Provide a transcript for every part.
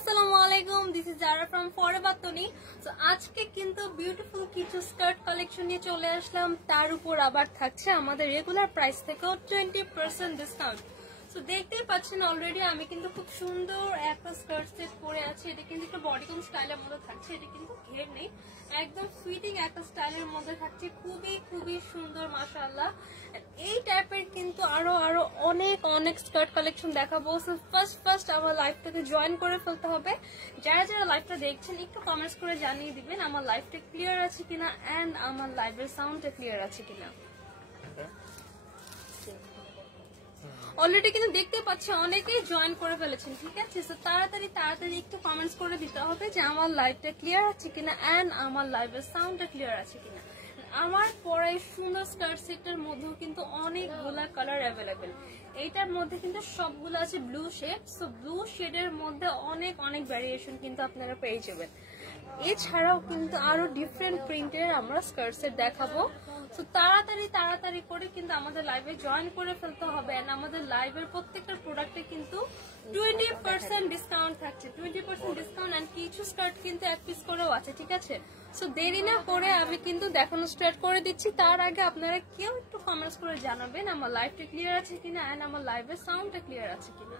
আসসালামু আলাইকুম, this is Zara from forever Toni. So আজকে কিন্তু বিউটিফুল কিছু স্কার্ট কালেকশন নিয়ে চলে আসলাম, তার উপর আবার থাকছে আমাদের রেগুলার প্রাইস থেকেও 20% ডিসকাউন্ট। সো দেখতেই পাচ্ছেন অলরেডি আমি কিন্তু খুব সুন্দর একটা স্কার্ট সেট পরে আছি। এটা কিন্তু একটা বডিকন স্টাইলের মধ্যে থাকছে, এটা কিন্তু ঘের নেই, একদম ফিটিং একটা স্টাইলের মধ্যে থাকছে, খুবই খুবই সুন্দর মাশাআল্লাহ। এই টাইপের কিন্তু আরো আরো অনেক অনেক স্কার্ট কালেকশন দেখাবো। সো ফার্স্ট আমার লাইভটাতে জয়েন করে ফেলতে হবে। যারা যারা লাইভটা দেখছেন একটু কমেন্টস করে জানিয়ে দিবেন আমার লাইভটা ক্লিয়ার আছে কিনা এন্ড আমার লাইভের সাউন্ডটা ক্লিয়ার আছে কিনা। অলরেডি কিন্তু দেখতে পাচ্ছি অনেকেই জয়েন করে ফেলেছেন, ঠিক আছে? সো তাড়াতাড়ি একটু কমেন্টস করে দিতে হবে যে আমার লাইভটা ক্লিয়ার আছে কিনা এন্ড আমার লাইভের সাউন্ডটা ক্লিয়ার আছে কিনা। আমার পরা এই সুন্দর স্কার্ট সেটের মধ্যেও কিন্তু অনেকগুলা কালার অ্যাভেলেবেল। এইটার মধ্যে কিন্তু সবগুলো আছে ব্লু শেড। সো ব্লু শেডের মধ্যে অনেক অনেক ভ্যারিয়েশন কিন্তু আপনারা পেয়ে যাবেন। এছাড়াও কিন্তু আরো ডিফারেন্ট প্রিন্টের আমরা স্কার্ট সেট দেখাবো। সো তাড়াতাড়ি করে কিন্তু আমাদের লাইভে জয়েন করে ফেলতে হবে। এন্ড আমাদের লাইভের প্রত্যেকটা প্রোডাক্টে কিন্তু 20% ডিসকাউন্ট থাকছে, 20% ডিসকাউন্ট। এন্ড কিছু স্কার্ট কিন্তু এক পিস করেও আছে, ঠিক আছে? সো দেরি না করে আমি কিন্তু দেখানো স্টার্ট করে দিচ্ছি। তার আগে আপনারা কেউ একটু কমেন্টস করে জানাবেন আমার লাইভটা ক্লিয়ার আছে কিনা এন্ড আমার লাইভের সাউন্ডটা ক্লিয়ার আছে কিনা।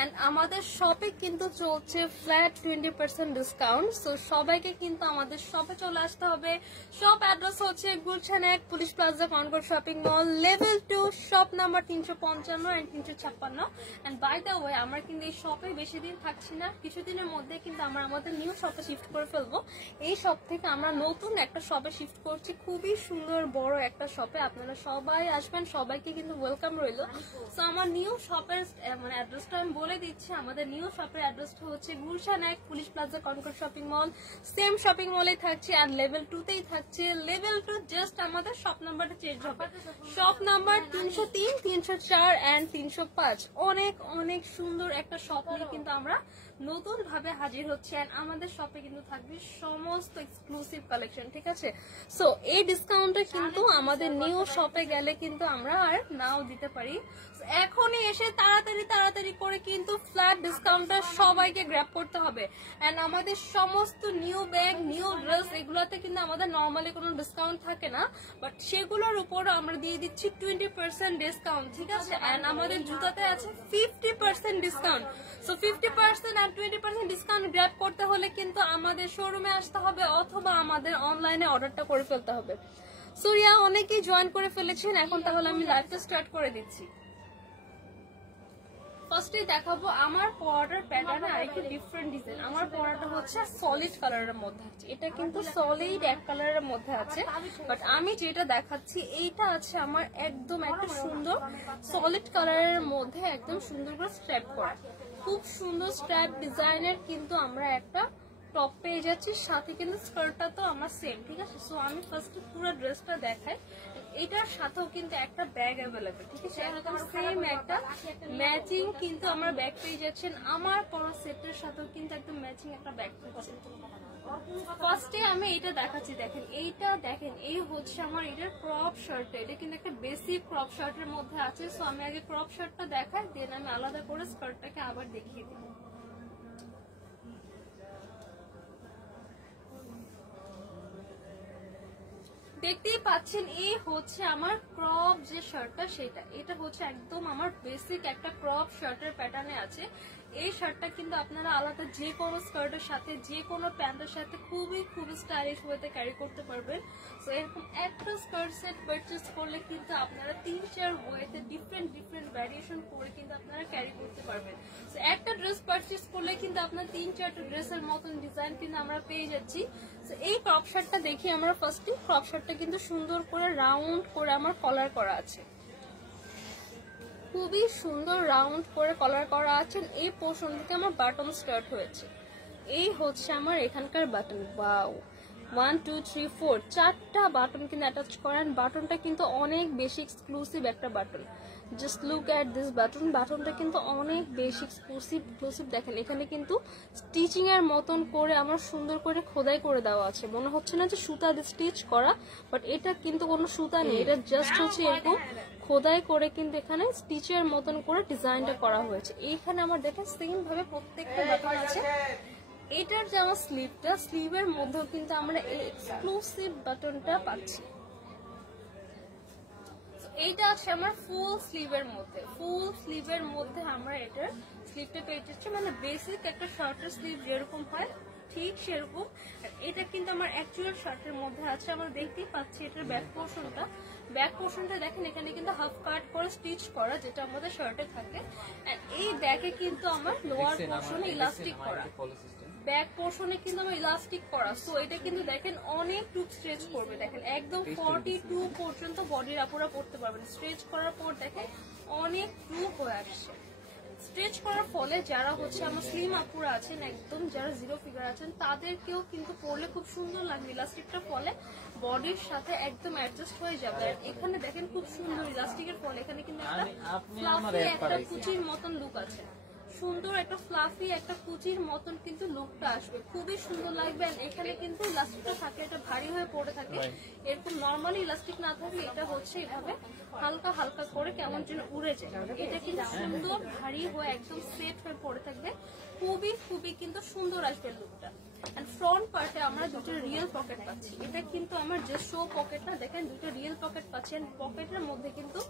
এন্ড আমাদের শপে কিন্তু চলছে ফ্ল্যাট 20% ডিসকাউন্ট। সো সবাইকে কিন্তু আমাদের শপে চলে আসতে হবে। শপ অ্যাড্রেস হচ্ছে Gulshan 1 police plaza Concord shopping mall, level 2, shop number 355 and 356। And by the way আমরা কিন্তু এই শপে বেশি দিন থাকছি না, কিছুদিনের মধ্যে কিন্তু আমরা আমাদের নিউ শপে শিফট করে ফেলবো। এই শপ থেকে আমরা নতুন একটা শপে শিফট করছি, খুবই সুন্দর বড় একটা শপে। আপনারা সবাই আসবেন, সবাইকে কিন্তু ওয়েলকাম রইল। সো আমার নিউ শপের মানে অ্যাড্রেসটা আমি বলে দিচ্ছি। আমাদের নিউ শপের অ্যাড্রেসটা হচ্ছে Gulshan 1 police plaza Concord shopping mall, same shopping মলে থাকছে এন্ড লেভেল 2 তেই থাকছে। লেভেল 2 জাস্ট আমাদের শপ নাম্বারটা চেঞ্জ হবে, শপ নাম্বার 303, 304 এন্ড 305। অনেক অনেক সুন্দর একটা শপ নিয়ে কিন্তু আমরা নতুন ভাবে হাজির হচ্ছে। এন্ড আমাদের শপে কিন্তু থাকবে সমস্ত এক্সক্লুসিভ কালেকশন, ঠিক আছে? সো এই ডিসকাউন্টটা কিন্তু আমাদের নিউ শপে গেলে কিন্তু আমরা আর নাও দিতে পারি। এখনই এসে তাড়াতাড়ি করে কিন্তু ফ্ল্যাট ডিসকাউন্টটা সবাইকে গ্র্যাব করতে হবে। এন্ড আমাদের সমস্ত নিউ ব্যাগ, নিউ ড্রেস, এগুলোতে কিন্তু আমাদের নর্মালি কোনো ডিসকাউন্ট থাকে না, বাট সেগুলোর উপর আমরা দিয়ে দিচ্ছি 20% ডিসকাউন্ট, ঠিক আছে? এন্ড আমাদের জুতাতে আছে 50% ডিসকাউন্ট। সো 50% আর 20% ডিসকাউন্ট গ্র্যাব করতে হলে কিন্তু আমাদের শোরুমে আসতে হবে অথবা আমাদের অনলাইনে অর্ডারটা করে ফেলতে হবে। সো অনেকেই জয়েন করে ফেলেছেন, এখন তাহলে আমি লাইভটা স্টার্ট করে দিচ্ছি। ফার্স্টে দেখাবো আমার পরাটার প্যাটার্নে আরেকটু ডিফারেন্ট ডিজাইন। আমার পরাটা হচ্ছে সলিড কালারের মধ্যে আছে, এটা কিন্তু সলিড এক কালারের মধ্যে আছে, বাট আমি যেটা দেখাচ্ছি এইটা আছে আমার একদম একটা সুন্দর সলিড কালারের মধ্যে একদম সুন্দর করে স্ট্র্যাপ করা, খুব সুন্দর স্ট্র্যাপ ডিজাইনের কিন্তু আমরা একটা টপ পেয়ে যাচ্ছি। সাথে কিন্তু স্কার্টটা তো আমার সেম, ঠিক আছে? সো আমি ফার্স্টে পুরো ড্রেসটা দেখাই। এটার সাথেও কিন্তু একটা ব্যাগ অ্যাভেলেবেল, ঠিক আছে? একদম সেম একটা ম্যাচিং কিন্তু আমরা ব্যাগ পেয়ে যাচ্ছেন। আমার পরা সেটের সাথেও কিন্তু একদম ম্যাচিং একটা ব্যাগ থাকছে। ফার্স্টে আমি এটা দেখাচ্ছি, দেখেন এইটা, দেখেন এই হচ্ছে আমার এটার ক্রপ শার্ট। এটা কিন্তু একটা বেসিক ক্রপ শার্টের মধ্যে আছে। সো আমি আগে ক্রপ শার্টটা দেখাই, দেন আমি আলাদা করে স্কার্টটাকে আবার দেখিয়ে দিই। দেখতেই পাচ্ছেন এই হচ্ছে আমার ক্রপ যে শার্টটা, সেটা এটা হচ্ছে একদম আমার বেসিক একটা ক্রপ শার্টের প্যাটার্নে আছে। এই শার্টটা কিন্তু আপনারা আলাদা যে কোনো স্কার্টের সাথে, যে কোনো প্যান্টের সাথে খুবই স্টাইলিশ ওয়েতে ক্যারি করতে পারবেন। সো এরকম একটা স্কার্ট সেট পারচেজ করলে কিন্তু আপনারা 3-4 ওয়েতে ডিফারেন্ট ভ্যারিয়েশন করে কিন্তু আপনারা ক্যারি করতে পারবেন। সো একটা ড্রেস পারচেজ করলে কিন্তু আপনার 3-4টা ড্রেসের মতন ডিজাইন কিন্তু আমরা পেয়ে যাচ্ছি। সো এই ক্রপ শার্টটা দেখি আমরা ফার্স্টে। ক্রপ শার্টটা কিন্তু সুন্দর করে রাউন্ড করে আমার কলার করা আছে, খুবই সুন্দর রাউন্ড করে কলার করা আছে। এই পোর্শন থেকে আমার বাটন স্টার্ট হয়েছে, এই হচ্ছে আমার এখানকার বাটন। ওয়াও, 1 2 3 4 চারটা বাটন কিন্তু অ্যাটাচ করেন। বাটনটা কিন্তু অনেক বেশি এক্সক্লুসিভ একটা button. Just look at this button. বাটনটা কিন্তু অনেক বেশি এক্সক্লুসিভ দেখেন, এখানে কিন্তু স্টিচিং এর মতন করে আমার সুন্দর করে খোদাই করে দেওয়া আছে। মনে হচ্ছে না যে সুতা দিয়ে স্টিচ করা, বাট এটা কিন্তু কোনো সুতা নেই, এটা জাস্ট হচ্ছে এরকম খোদাই করে কিন্তু এখানে স্টিচের মতন করে ডিজাইনটা করা হয়েছে। এইখানে আমার দেখেন সেম ভাবে প্রত্যেকটা বাটন আছে। এটার যে আমার স্লিভের মধ্যেও কিন্তু আমরা এই এক্সক্লুসিভ বাটনটা পাচ্ছি। এইটা আছে আমার ফুল স্লিভের মধ্যে আমরা এটার স্লিভটা পেয়ে যাচ্ছি, মানে বেসিক একটা শার্টের স্লিভ যেরকম হয় ঠিক সেরকম। এটা কিন্তু আমার অ্যাকচুয়াল শার্টের মধ্যে আছে। আমরা দেখতেই পাচ্ছি এটার ব্যাক পোর্শনটা দেখেন, এখানে কিন্তু হাফ কাট করে স্টিচ করা, যেটা আমাদের শার্টে থাকে। এই ব্যাকে কিন্তু আমার লোয়ার পোর্শনে ইলাস্টিক করা, ব্যাক পোর্শনে কিন্তু আমার ইলাস্টিক করা। সো এটা কিন্তু দেখেন অনেক টুক স্ট্রেচ করবে, দেখেন একদম 42 পর্যন্ত বডির আপুরা পড়তে পারবেন। স্ট্রেচ করার পর দেখেন অনেক টুক হয়ে আসছে। স্ট্রেচ করার ফলে যারা হচ্ছে আমার স্লিম আপুরা আছেন, একদম যারা জিরো ফিগার আছেন, তাদেরকেও কিন্তু পরলে খুব সুন্দর লাগবে। ইলাস্টিকটার ফলে বডির সাথে একদম অ্যাডজাস্ট হয়ে যাবে। আর এখানে দেখেন খুব সুন্দর ইলাস্টিকের ফলে এখানে কিন্তু একটা ফ্লাফি একটা কুচির মতন লুক আছে, সুন্দর একটা ফ্লাফি একটা কুচির মতন কিন্তু লুকটা আসবে, খুবই সুন্দর লাগবে। এখানে কিন্তু ইলাস্টিকটা থাকলে এটা ভারী হয়ে পড়ে থাকে, এরকম নর্মালি ইলাস্টিক না থাকলে এটা হচ্ছে এভাবে হালকা হালকা করে কেমন যেন উড়ে যায়। এটা কিন্তু সুন্দর ভারী হয়ে একদম সেট হয়ে পড়ে থাকবে, খুবই কিন্তু সুন্দর আসবে লুকটা। এন্ড ফ্রন্ট পার্টে আমরা দুটো রিয়েল পকেট পাচ্ছি। এটা কিন্তু আমার যে শো পকেট না, দেখেন দুটো রিয়েল পকেট পাচ্ছি। এন্ড পকেটের মধ্যে কিন্তু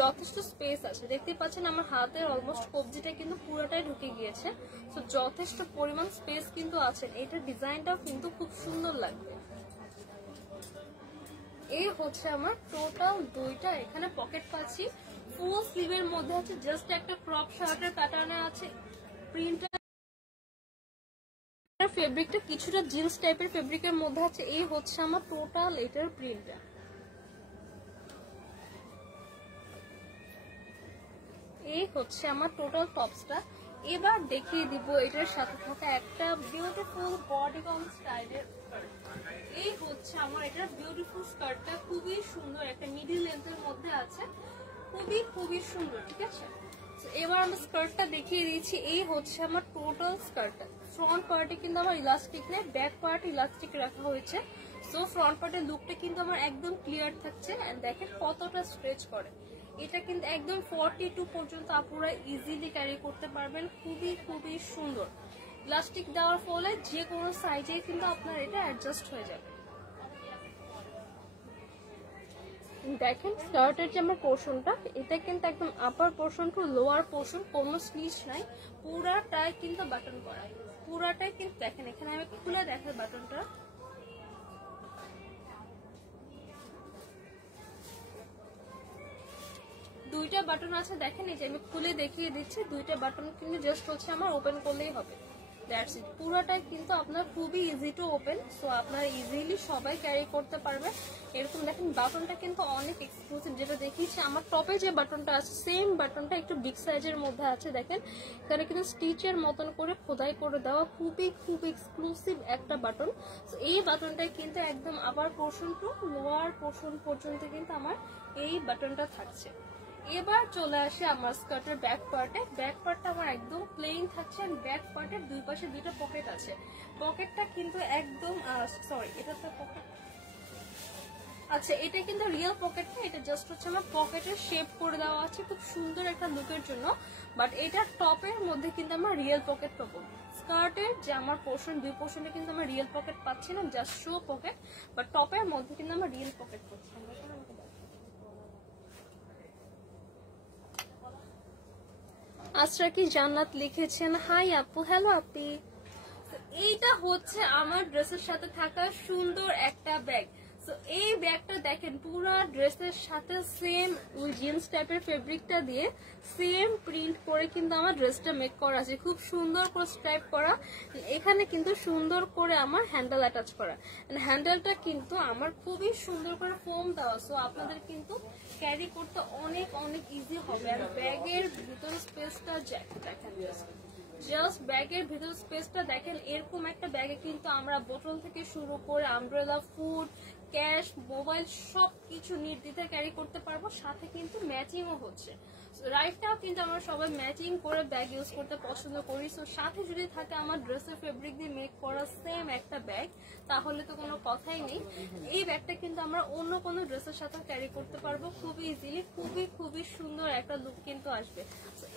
যথেষ্ট স্পেস আছে, দেখতে পাচ্ছেন আমার হাতের অলমোস্ট কবজিটা কিন্তু পুরোটাই ঢুকে গিয়েছে। তো যথেষ্ট পরিমাণ স্পেস কিন্তু আছে। এটার ডিজাইনটাও কিন্তু খুব সুন্দর লাগবে। এই হচ্ছে আমার টোটাল দুইটা এখানে পকেট পাচ্ছি। ফুল স্লিভের মধ্যে আছে জাস্ট একটা ক্রপ শার্টের প্যাটার্নে আছে প্রিন্টার। ফেব্রিকটা কিছুটা জিন্স টাইপের ফেব্রিকের মধ্যে আছে। এই হচ্ছে আমার টোটাল এটার প্রিন্টটা। এই হচ্ছে আমার টোটাল টপসটা। এবার দেখিয়ে দিব এটার সাথে থাকা একটা বিউটিফুল বডিকন স্টাইলের। এই হচ্ছে আমার এটার বিউটিফুল স্কার্টটা, খুবই সুন্দর একটা মিডিল লেন্থের মধ্যে আছে, খুবই সুন্দর। ঠিক আছে, এবার আমরা স্কার্টটা দেখিয়ে দিচ্ছি। এই হচ্ছে আমার টোটাল স্কার্টটা। ফ্রন্ট পার্টে কিন্তু আমার ইলাস্টিক নেই, ব্যাক পার্টে ইলাস্টিক রাখা হয়েছে। সো ফ্রন্ট পার্টের লুকটা কিন্তু আমার একদম ক্লিয়ার থাকছে। এন্ড দেখেন কতটা স্ট্রেচ করে। এটা কিন্তু একদম 42 পর্যন্ত আপুরা ইজিলি ক্যারি করতে পারবেন, খুবই সুন্দর। ইলাস্টিক দেওয়ার ফলে যে কোনো সাইজে কিন্তু আপনার এটা অ্যাডজাস্ট হয়ে যাবে। দেখেন স্কার্টের যে আমার পোর্শনটা, এটা কিন্তু একদম upper portion to lower portion, কোনো স্লিচ নাই, পুরাটাই কিন্তু বাটন করা, পুরাটাই কিন্তু দেখেন। এখানে আমি খুলে দেখাই বাটনটা। দুইটা বাটন আছে দেখেন, এই যে আমি খুলে দেখিয়ে দিচ্ছি। দুইটা বাটন কিন্তু জাস্ট হচ্ছে আমার ওপেন করলেই হবে, দ্যাটস ইট। পুরোটাই কিন্তু আপনার খুবই ইজি টু ওপেন, সো আপনারা ইজিলি সবাই ক্যারি করতে পারবে। এরকম দেখেন বাটনটা কিন্তু অনেক এক্সক্লুসিভ, যেটা দেখিয়েছি আমার টপে যে বাটনটা আছে সেম বাটনটা একটু বিগ সাইজের মধ্যে আছে। দেখেন এখানে কিন্তু স্টিচের মতন করে খোদাই করে দেওয়া, খুবই এক্সক্লুসিভ একটা বাটন। এই বাটনটা কিন্তু একদম upper portion to lower portion পর্যন্ত কিন্তু আমার এই বাটনটা থাকছে। এবার চলে আসে আমার স্কার্টের ব্যাক পার্টে। ব্যাক পার্টটা আমার একদম প্লেন থাকছে। ব্যাক পার্টের দুই পাশে দুইটা পকেট আছে। পকেটটা কিন্তু একদম সরি, এটা তো পকেট, আচ্ছা এটা কিন্তু রিয়েল পকেট না, এটা জাস্ট হচ্ছে আমার পকেটের শেপ করে দেওয়া আছে খুব সুন্দর একটা লুকের জন্য। বাট এটা টপের মধ্যে কিন্তু আমার রিয়েল পকেট পাবো। স্কার্টের যে আমার পোর্শন, দুই পোর্শনে কিন্তু আমার রিয়েল পকেট পাচ্ছি না, জাস্ট শো পকেট। বাট টপের মধ্যে কিন্তু আমার রিয়েল পকেট পাচ্ছি। আশরাকি জান্নাত লিখেছেন, হাই আপু। হ্যালো আপি। এইটা হচ্ছে আমার ড্রেসের সাথে থাকা সুন্দর একটা ব্যাগ। সো এই ব্যাগটা দেখেন পুরো ড্রেসের সাথে সেম ওই জিন্স টাইপের ফেব্রিকটা দিয়ে সেম প্রিন্ট করে কিন্তু আমার ড্রেসটা মেক করা আছে, খুব সুন্দর করে স্ট্রাইপ করা। এখানে কিন্তু সুন্দর করে আমার হ্যান্ডেল অ্যাটাচ করা। হ্যান্ডেলটা কিন্তু আমার খুবই সুন্দর করে ফোম দেওয়া, সো আপনাদের কিন্তু ক্যারি করতে অনেক ইজি হবে। আর ব্যাগের ভিতরে স্পেসটা দেখেন জাস্ট ব্যাগের ভিতর স্পেসটা দেখেন, এরকম একটা ব্যাগে কিন্তু আমরা বোতল থেকে শুরু করে আমব্রেলা, ফুড, ক্যাশ, মোবাইল সবকিছু নির্দ্বিধায় ক্যারি করতে পারবো, সাথে কিন্তু ম্যাচিংও হচ্ছে। রাইট নাও কিন্তু আমরা সবাই ম্যাচিং করে ব্যাগ ইউজ করতে পছন্দ করি। সো সাথে যদি থাকে আমার ড্রেসের ফেব্রিক দিয়ে মেক করা সেম একটা ব্যাগ, তাহলে তো কোনো কথাই নেই। এই ব্যাগটা কিন্তু আমরা অন্য কোনো ড্রেসের সাথে ক্যারি করতে পারবো খুবই ইজিলি, খুবই সুন্দর একটা লুক কিন্তু আসবে।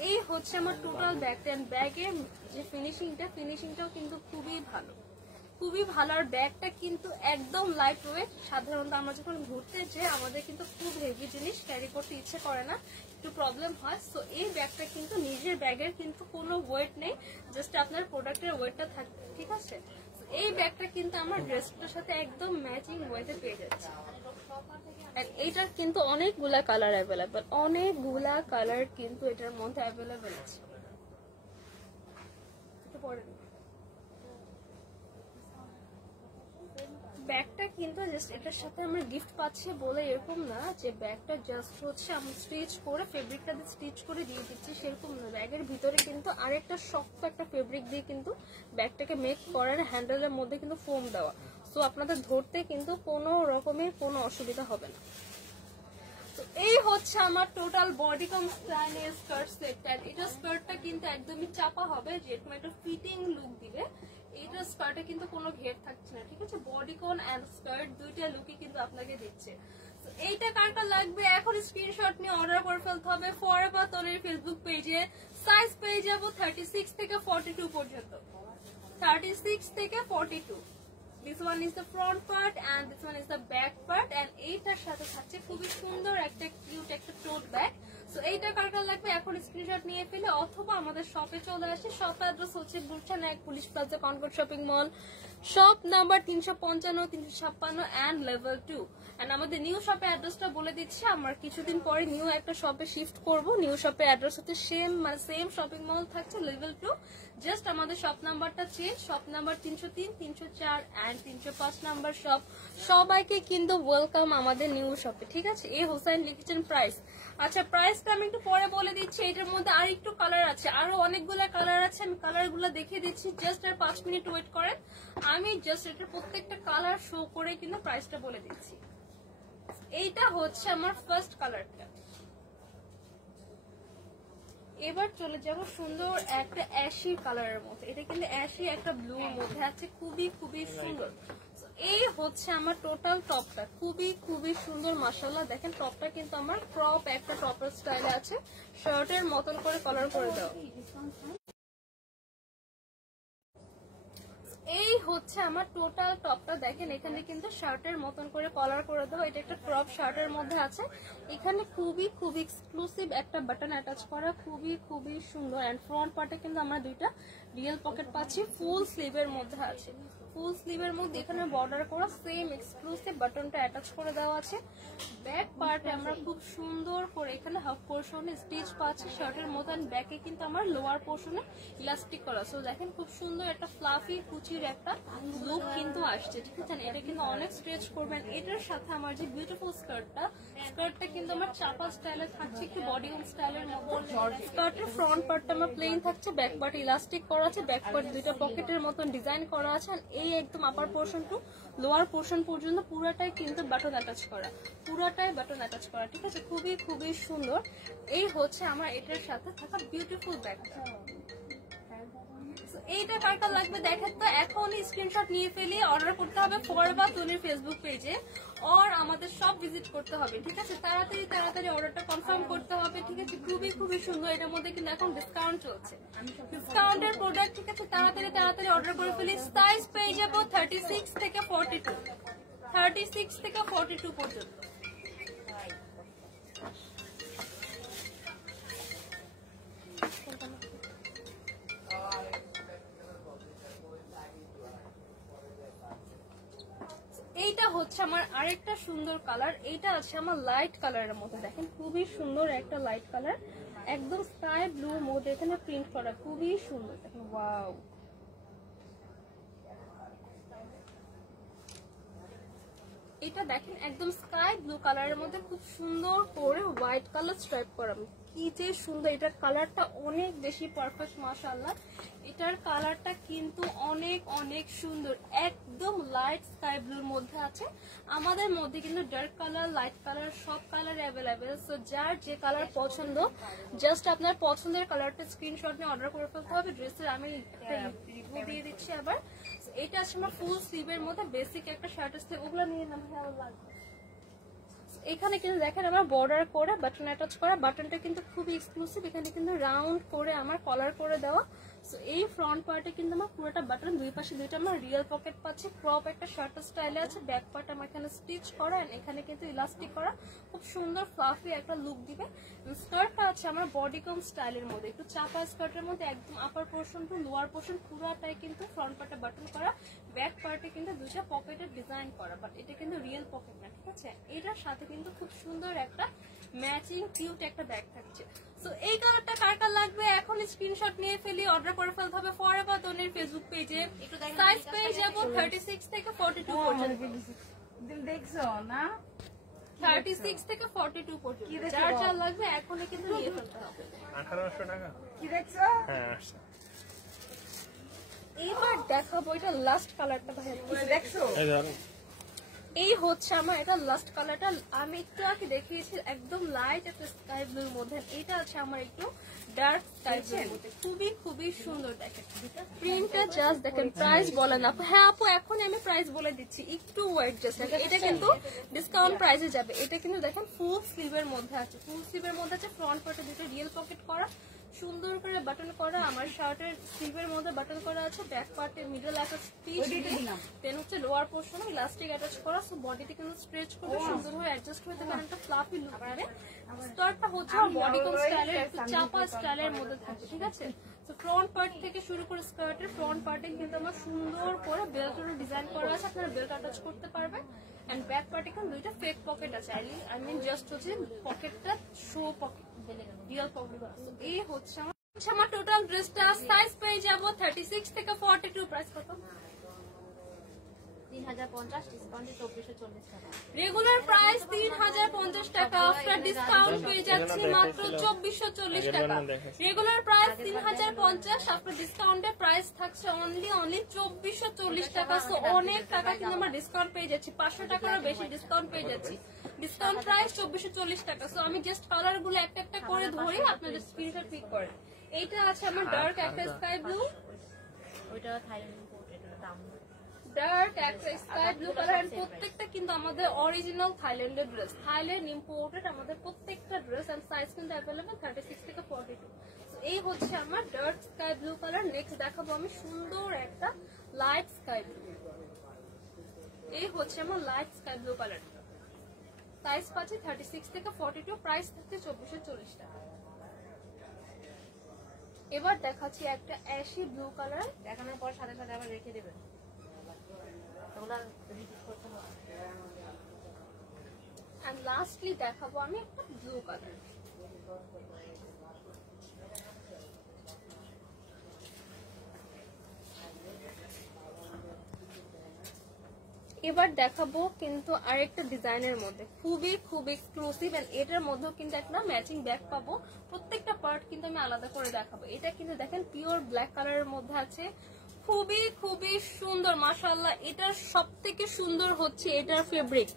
এই হচ্ছে আমার টোটাল ব্যাগটা। ব্যাগের যে ফিনিশিংটাও কিন্তু খুবই ভালো। আর ব্যাগটা কিন্তু একদম লাইট ওয়েট। সাধারণত আমরা যখন ঘুরতে যাই আমাদের কিন্তু খুব হেভি জিনিস ক্যারি করতে ইচ্ছে করে না, একটু প্রবলেম হয়। সো এই ব্যাগটা কিন্তু নিজের ব্যাগের কিন্তু কোনো ওয়েট নেই, জাস্ট আপনার প্রোডাক্টের ওয়েটটা থাকে, ঠিক আছে। এই ব্যাগটা কিন্তু আমার ড্রেসটার সাথে একদম ম্যাচিং ওয়েটে পেয়ে যাচ্ছে। এইটার কিন্তু অনেকগুলা কালার অ্যাভেলেবেল, কিন্তু এটার মধ্যে অ্যাভেলেবেল আছে। ব্যাগটা কিন্তু জাস্ট এটার সাথে আমরা গিফট পাচ্ছি বলে এরকম না যে ব্যাগটা জাস্ট হচ্ছে আমরা স্টিচ করে ফেব্রিকটা দিয়ে স্টিচ করে দিয়ে দিচ্ছি, সেরকম না। ব্যাগের ভিতরে কিন্তু আরেকটা শক্ত একটা ফেব্রিক দিয়ে কিন্তু ব্যাগটাকে মেক করার হ্যান্ডেলের মধ্যে কিন্তু ফোম দেওয়া। সো আপনাদের ধরতে কিন্তু কোনো রকমের কোনো অসুবিধা হবে না। তো এই হচ্ছে আমার টোটাল বডিকন স্টাইলের স্কার্ট সেটটা। এটা স্কার্টটা কিন্তু একদমই চাপা হবে, যেরকম একটা ফিটিং লুক দিবে। এটা স্কার্টে কিন্তু কোনো ঘের থাকছে না, ঠিক আছে। বডিকন এন্ড স্কার্ট দুইটা লুকই কিন্তু আপনাকে দিচ্ছে। এইটা কার লাগবে এখন স্ক্রিনশট নিয়ে অর্ডার করে ফেলতে হবে ফরএভার তনির ফেসবুক পেজে। সাইজ পেয়ে যাবো 36 থেকে 42 পর্যন্ত, 36 থেকে 42। This one is the front part and this one is the back part, and এইটার সাথে থাকছে খুবই সুন্দর একটা কিউট একটা টোট ব্যাগ। সো এইটা কার লাগবে এখন স্ক্রিনশট নিয়ে ফেলে অথবা আমাদের শপে চলে আসে। শপ অ্যাড্রেস হচ্ছে Gulshan 1 police plaza Concord shopping mall, shop number 355, 356 and level 2। And আমাদের নিউ শপে অ্যাড্রেসটা বলে দিচ্ছি, আমরা কিছুদিন পরে নিউ একটা শপে শিফট করব। নিউ শপে অ্যাড্রেস হচ্ছে সেম শপিং মল থাকছে, লেভেল 2। জাস্ট আমাদের শপ নাম্বারটা change, shop number 303, 304 and 305 number shop. সবাইকে কিন্তু ওয়েলকাম আমাদের নিউ শপে, ঠিক আছে। এই হোসাইন লিখেছেন প্রাইস। আচ্ছা, প্রাইসটা আমি একটু পরে বলে দিচ্ছি। এটার মধ্যে আর একটু কালার আছে, আরো অনেকগুলো কালার আছে, আমি কালারগুলো দেখিয়ে দিচ্ছি। জাস্ট আর 5 মিনিট ওয়েট করেন, আমি জাস্ট এটার প্রত্যেকটা কালার শো করে কিন্তু প্রাইসটা বলে দিচ্ছি। এইটা হচ্ছে আমার ফার্স্ট কালারটা। এবার চলে যাব সুন্দর একটা অ্যাশি কালারের মধ্যে। এটা কিন্তু অ্যাশি একটা ব্লুর মধ্যে আছে, খুবই সুন্দর। এই হচ্ছে আমার টোটাল টপটা, খুবই সুন্দর মাশাআল্লাহ। দেখেন টপটা কিন্তু আমার ক্রপ একটা টপের স্টাইলে আছে, শার্টের মতন করে কালার করে দেওয়া। এই হচ্ছে আমার টোটাল টপটা, দেখেন এখানে কিন্তু শার্টের মতন করে কলার করে দেওয়া। এটা একটা ক্রপ শার্টের মধ্যে আছে, এখানে খুবই এক্সক্লুসিভ একটা বাটন অ্যাটাচ করা, খুবই সুন্দর। এন্ড ফ্রন্ট পার্টে কিন্তু আমরা দুইটা রিয়েল পকেট পাচ্ছি, ফুল স্লিভের মধ্যে আছে। ফুল স্লিভের মধ্যে এখানে বর্ডার করা সেম এক্সক্লুসিভ বাটনটা অ্যাটাচ করে দেওয়া আছে। ব্যাক পার্টে আমরা খুব সুন্দর করে এখানে হাফ পোর্শনে স্টিচ পাচ্ছি শার্টের মতন। ব্যাকে কিন্তু আমার লোয়ার পোর্শনে ইলাস্টিক করা। সো দেখেন খুব সুন্দর একটা ফ্লাফি কুচির একটা লুক কিন্তু আসছে, ঠিক আছে। এটা কিন্তু অনেক স্ট্রেচ করবেন। এটার সাথে আমার যে বিউটিফুল স্কার্টটা কিন্তু আমার চাপা স্টাইলে থাকছে, একটু বডিকন স্টাইলের মতো। স্কার্টের ফ্রন্ট পার্টটা আমার প্লেন থাকছে, ব্যাক পার্ট ইলাস্টিক করা আছে, ব্যাক পার্ট দুইটা পকেটের মতন ডিজাইন করা আছে। এই একদম upper portion to lower portion পর্যন্ত পুরাটাই কিন্তু বাটন অ্যাটাচ করা, ঠিক আছে। খুবই সুন্দর। এই হচ্ছে আমার এটার সাথে থাকা বিউটিফুল ব্যাগটা। এইটা কার লাগবে দেখেন তো, এখন স্ক্রিনশট নিয়ে ফেলে অর্ডার করতে হবে ফরএভার তনির ফেসবুক পেজে, আর আমাদের সব ভিজিট করতে হবে, ঠিক আছে। তাড়াতাড়ি অর্ডারটা কনফার্ম করতে হবে, ঠিক আছে। খুবই সুন্দর। এটার মধ্যে কিন্তু এখন ডিসকাউন্ট চলছে, ডিসকাউন্টের প্রোডাক্ট, ঠিক আছে। তাড়াতাড়ি অর্ডার করে ফেলি। সাইজ পেয়ে যাবো 36 থেকে 42 পর্যন্ত। এইটা হচ্ছে আমার আরেকটা সুন্দর কালার। এইটা আছে আমার লাইট কালারের মধ্যে, দেখেন খুবই সুন্দর একটা লাইট কালার, একদম স্কাই ব্লু মধ্যে এখানে প্রিন্ট করা, খুবই সুন্দর। দেখেন ওয়াও, এটা দেখেন একদম স্কাই ব্লু কালারের মধ্যে খুব সুন্দর করে হোয়াইট কালার স্ট্রাইপ করা, কি যে সুন্দর। এটার কালারটা অনেক বেশি পারফেক্ট মাশাআল্লাহ। এটার কালারটা কিন্তু অনেক অনেক সুন্দর, একদম লাইট স্কাই ব্লুর মধ্যে আছে। আমাদের মধ্যে কিন্তু ডার্ক কালার, লাইট কালার, সব কালার অ্যাভেলেবেল। সো যার যে কালার পছন্দ, জাস্ট আপনার পছন্দের কালারটা স্ক্রিনশট নিয়ে অর্ডার করে ফেলতে হবে। ড্রেসের আমি রিভিউ দিয়ে দিচ্ছি আবার। এটা আছে আমার ফুল স্লিভের মধ্যে বেসিক একটা শার্ট আছে, ওগুলো নিয়ে নাম ভালো লাগবে। এখানে কিন্তু দেখেন আমার বর্ডার করে বাটন অ্যাটাচ করা, বাটনটা কিন্তু খুবই এক্সক্লুসিভ। এখানে কিন্তু রাউন্ড করে আমার কলার করে দেওয়া। সো এই ফ্রন্ট পার্টে কিন্তু আমার পুরোটা বাটন, দুই পাশে দুইটা আমার রিয়েল পকেট পাচ্ছি। ক্রপ একটা শার্ট স্টাইলে আছে, ব্যাক পার্ট আমার এখানে স্টিচ করা, এখানে কিন্তু ইলাস্টিক করা, খুব সুন্দর ফ্লাফি একটা লুক দিবে। স্কার্টটা আছে আমার বডিকন স্টাইলের মধ্যে, একটু চাপা স্কার্টের মধ্যে, একদম upper portion to lower portion পুরোটাই কিন্তু ফ্রন্ট পার্টে বাটন করা, ব্যাক পার্টে কিন্তু দুইটা পকেটের ডিজাইন করা, বাট এটা কিন্তু রিয়েল পকেট না, ঠিক আছে। এটার সাথে কিন্তু খুব সুন্দর একটা ম্যাচিং কিউট একটা ব্যাগ থাকছে। সো এই কালারটা কার কার লাগবে এখন স্ক্রিনশট নিয়ে ফেলি, অর্ডার করে ফেলতে হবে ফরএভার দনির ফেসবুক পেজে। সাইজ পেয়ে যাব 36 থেকে 42 পর্যন্ত। দেখছো না, 36 থেকে 42 পর্যন্ত যার যা লাগবে এখনই কিন্তু নিয়ে ফেলতে হবে। 1800 টাকা কি দেখছো? হ্যাঁ আসছে। এবার দেখাবো এটা লাস্ট কালারটা, ভাই দেখছো? এই হচ্ছে আমার এটা লাস্ট কালারটা, আমি একটু আগে দেখিয়েছি একদম লাইট একটা স্কাই ব্লুর মধ্যে। এটা আছে আমার একটু ডার্ক স্কাই ব্লুর মধ্যে, খুবই খুবই সুন্দর। দেখেন প্রিন্টটা জাস্ট দেখেন। প্রাইস বলেন আপু? হ্যাঁ আপু এখনই আমি প্রাইস বলে দিচ্ছি, একটু ওয়েট জাস্ট। এটা কিন্তু ডিসকাউন্ট প্রাইসে যাবে। এটা কিন্তু দেখেন ফুল স্লিভের মধ্যে আছে, ফুল স্লিভের মধ্যে আছে, ফ্রন্ট পার্টে দুটো রিয়েল পকেট করা, সুন্দর করে বাটন করা, আমার শার্টের স্লিভের মধ্যে বাটন করা আছে, ব্যাক পার্টে মিডল একটা স্টিচ, দেন হচ্ছে লোয়ার পোর্শনে ইলাস্টিক অ্যাটাচ করা। সো বডিতে কিন্তু স্ট্রেচ করবে, সুন্দর হয়ে অ্যাডজাস্ট হয়ে থাকে, একটা ফ্লাফি লুক পাবে। স্কার্টটা হচ্ছে বডিকন স্টাইলের, একটু চাপা স্টাইলের মধ্যে থাকে, ঠিক আছে। তো ফ্রন্ট পার্ট থেকে শুরু করে স্কার্টের ফ্রন্ট পার্টে কিন্তু আমার সুন্দর করে বেল্টের ডিজাইন করা আছে, আপনারা বেল্ট অ্যাটাচ করতে পারবেন। এন্ড ব্যাক পার্টে কিন্তু দুইটা ফেক পকেট আছে, আই মিন জাস্ট হচ্ছে পকেটটা শো পকেট, রিয়েল পকেট আছে। এই হচ্ছে আমার টোটাল ড্রেসটা। সাইজ পেয়ে যাব 36 থেকে 42। প্রাইস কত? 3050, ডিসকাউন্টে 2440 টাকা। রেগুলার প্রাইস 3050 টাকা, আফটার ডিসকাউন্ট পেয়ে যাচ্ছি মাত্র 2440 টাকা। রেগুলার প্রাইস 3050, আফটার ডিসকাউন্টে প্রাইস থাকছে অনলি 2440 টাকা। সো অনেক টাকা কিন্তু আমরা ডিসকাউন্ট পেয়ে যাচ্ছি, 500 টাকারও বেশি ডিসকাউন্ট পেয়ে যাচ্ছি। ডিসকাউন্ট প্রাইস 2440 টাকা। সো আমি জাস্ট কালার গুলো একটা একটা করে ধরি, আপনাদের স্ক্রিনশট পিক করেন। এইটা আছে আমার ডার্ক একটা স্কাই ব্লু, ওইটা থাইল্যান্ড ইম্পোর্ট, এটার দাম ডার্ক একটা স্কাই ব্লু কালার। প্রত্যেকটা কিন্তু আমাদের অরিজিনাল থাইল্যান্ডের ড্রেস, থাইল্যান্ড ইম্পোর্টেড আমাদের প্রত্যেকটা ড্রেস। এন্ড সাইজ কিন্তু অ্যাভেলেবল 36 থেকে 42। এই হচ্ছে আমার dark sky blue colour. Next দেখাবো আমি সুন্দর একটা লাইট স্কাই ব্লু। এই হচ্ছে আমার light sky blue colour, size পাচ্ছি 36 থেকে 42, প্রাইস থাকছে 2440 টাকা। এবার দেখাচ্ছি একটা অ্যাশি ব্লু কালার, দেখানোর পর সাথে সাথে আবার রেখে দেবেন, ওগুলা রিপিট করতে হবে। এন্ড লাস্টলি দেখাবো আমি একটা ব্লু কালার। এবার দেখাবো কিন্তু আরেকটা ডিজাইনের মধ্যে, খুবই খুব এক্সক্লুসিভ। এন্ড এটার মধ্যেও কিন্তু একটা ম্যাচিং ব্যাগ পাবো, প্রত্যেকটা পার্ট কিন্তু আমি আলাদা করে দেখাবো। এটা কিন্তু দেখেন পিওর ব্ল্যাক কালারের মধ্যে আছে, খুবই খুবই সুন্দর মাশাআল্লাহ। এটার সব থেকে সুন্দর হচ্ছে এটার ফেব্রিক।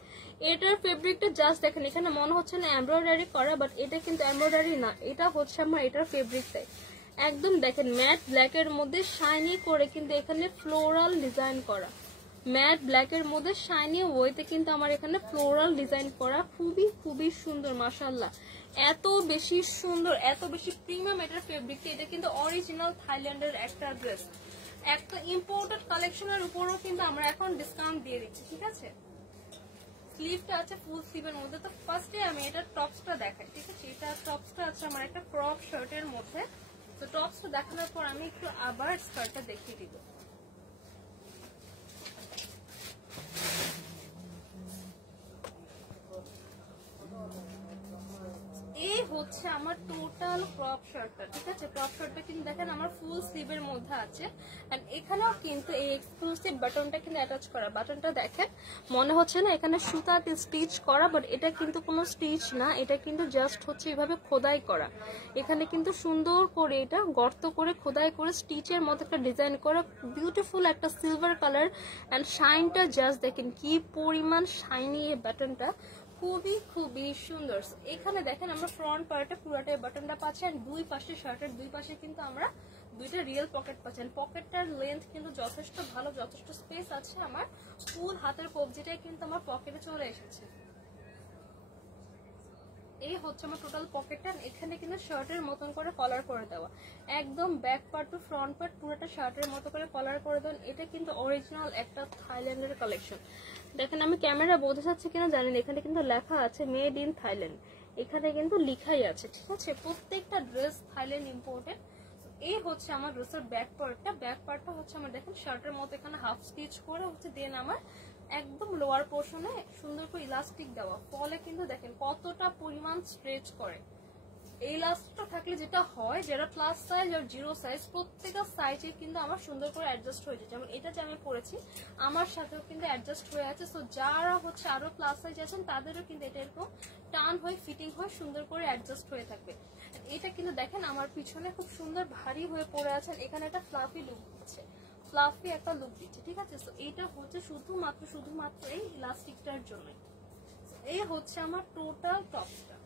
এটার ফেব্রিকটা জাস্ট দেখেন, এখানে মনে হচ্ছে না এমব্রয়ডারি করা, বাট এটা কিন্তু এমব্রয়ডারি না, এটা হচ্ছে আমার এটার ফেব্রিকটাই একদম দেখেন ম্যাট ব্ল্যাকের মধ্যে শাইনি করে কিন্তু এখানে ফ্লোরাল ডিজাইন করা, ম্যাট ব্ল্যাকের মধ্যে শাইনি ওয়েতে কিন্তু আমার এখানে ফ্লোরাল ডিজাইন করা, খুবই খুবই সুন্দর মাশাআল্লাহ। এত বেশি সুন্দর, এত বেশি প্রিমিয়াম এটার ফেব্রিকটা। এটা কিন্তু অরিজিনাল থাইল্যান্ডের একটা ড্রেস, একটা ইম্পোর্টেড কালেকশনের উপরও কিন্তু আমরা এখন ডিসকাউন্ট দিয়ে দিচ্ছি, ঠিক আছে। স্লিভটা আছে ফুল স্লিভের মধ্যে। তো ফার্স্টে আমি এটা টপসটা দেখাই, ঠিক আছে। এটা টপসটা আছে আমার একটা ক্রপ শার্টের মধ্যে। তো টপসটা দেখানোর পর আমি একটু আবার স্কার্টটা দেখিয়ে দিব। এই হচ্ছে আমার টোটাল ক্রপ শার্টটা, ঠিক আছে। ক্রপ শার্টটা কিন্তু দেখেন আমার ফুল স্লিভের মধ্যে আছে, এন্ড এখানেও কিন্তু এই এক্সক্লুসিভ বাটনটা কিন্তু অ্যাটাচ করা। বাটনটা দেখেন, মনে হচ্ছে না এখানে সুতাতে স্টিচ করা, বাট এটা কিন্তু কোনো স্টিচ না, এটা কিন্তু জাস্ট হচ্ছে এভাবে খোদাই করা। এখানে কিন্তু সুন্দর করে এটা গর্ত করে খোদাই করে স্টিচের মতো একটা ডিজাইন করা, বিউটিফুল একটা সিলভার কালার, এন্ড শাইনটা জাস্ট দেখেন কি পরিমাণ শাইনি এই বাটনটা, খুবই খুবই সুন্দর। এখানে দেখেন আমরা ফ্রন্ট পার্টে পুরোটাই বাটনটা পাচ্ছি, আর দুই পাশে শার্টের দুই পাশে কিন্তু আমরা দুইটা রিয়েল পকেট পাচ্ছেন। পকেটটার লেন্থ কিন্তু যথেষ্ট ভালো, যথেষ্ট স্পেস আছে। আমার ফুল হাতের কবজিটাই কিন্তু আমার পকেটে চলে এসেছে। এই হচ্ছে আমার টোটাল পকেটটা। এখানে কিন্তু শার্টের মতন করে কলার করে দেওয়া, একদম back part to front part পুরোটা শার্টের মতো করে কলার করে দেন। এটা কিন্তু অরিজিনাল একটা থাইল্যান্ডের কালেকশন। দেখেন আমি ক্যামেরা বোঝা যাচ্ছে কিনা জানি না, এখানে কিন্তু লেখা আছে মেড ইন থাইল্যান্ড, এখানে কিন্তু লেখাই আছে, ঠিক আছে। প্রত্যেকটা ড্রেস থাইল্যান্ড ইম্পোর্টেড। এই হচ্ছে আমার ড্রেসের ব্যাক পার্টটা। ব্যাক পার্টটা হচ্ছে আমার দেখেন শার্টের মতো এখানে হাফ স্টিচ করে হচ্ছে, দেন আমার একদম লোয়ার পোর্শনে সুন্দর করে ইলাস্টিক দেওয়া, ফলে কিন্তু দেখেন কতটা পরিমাণ স্ট্রেচ করে। এই ইলাস্টিকটা থাকলে যেটা হয়, যারা প্লাস সাইজ আর জিরো সাইজ প্রত্যেকটা সাইজে কিন্তু আমার সুন্দর করে অ্যাডজাস্ট হয়ে যায়। যেমন এটা যে আমি পরেছি আমার সাথেও কিন্তু অ্যাডজাস্ট হয়ে আছে। সো যারা হচ্ছে আরো প্লাস সাইজ আছেন তাদেরও কিন্তু এটা এরকম টান হয়ে ফিটিং হয়ে সুন্দর করে অ্যাডজাস্ট হয়ে থাকবে। এটা কিন্তু দেখেন আমার পিছনে খুব সুন্দর ভারী হয়ে পড়ে আছেন, এখানে একটা ফ্লাফি লুক দিচ্ছে, ফ্লাফি একটা লুক দিচ্ছে, ঠিক আছে। সো এইটা হচ্ছে শুধুমাত্র এই ইলাস্টিকটার জন্য। এই হচ্ছে আমার টোটাল টপটা।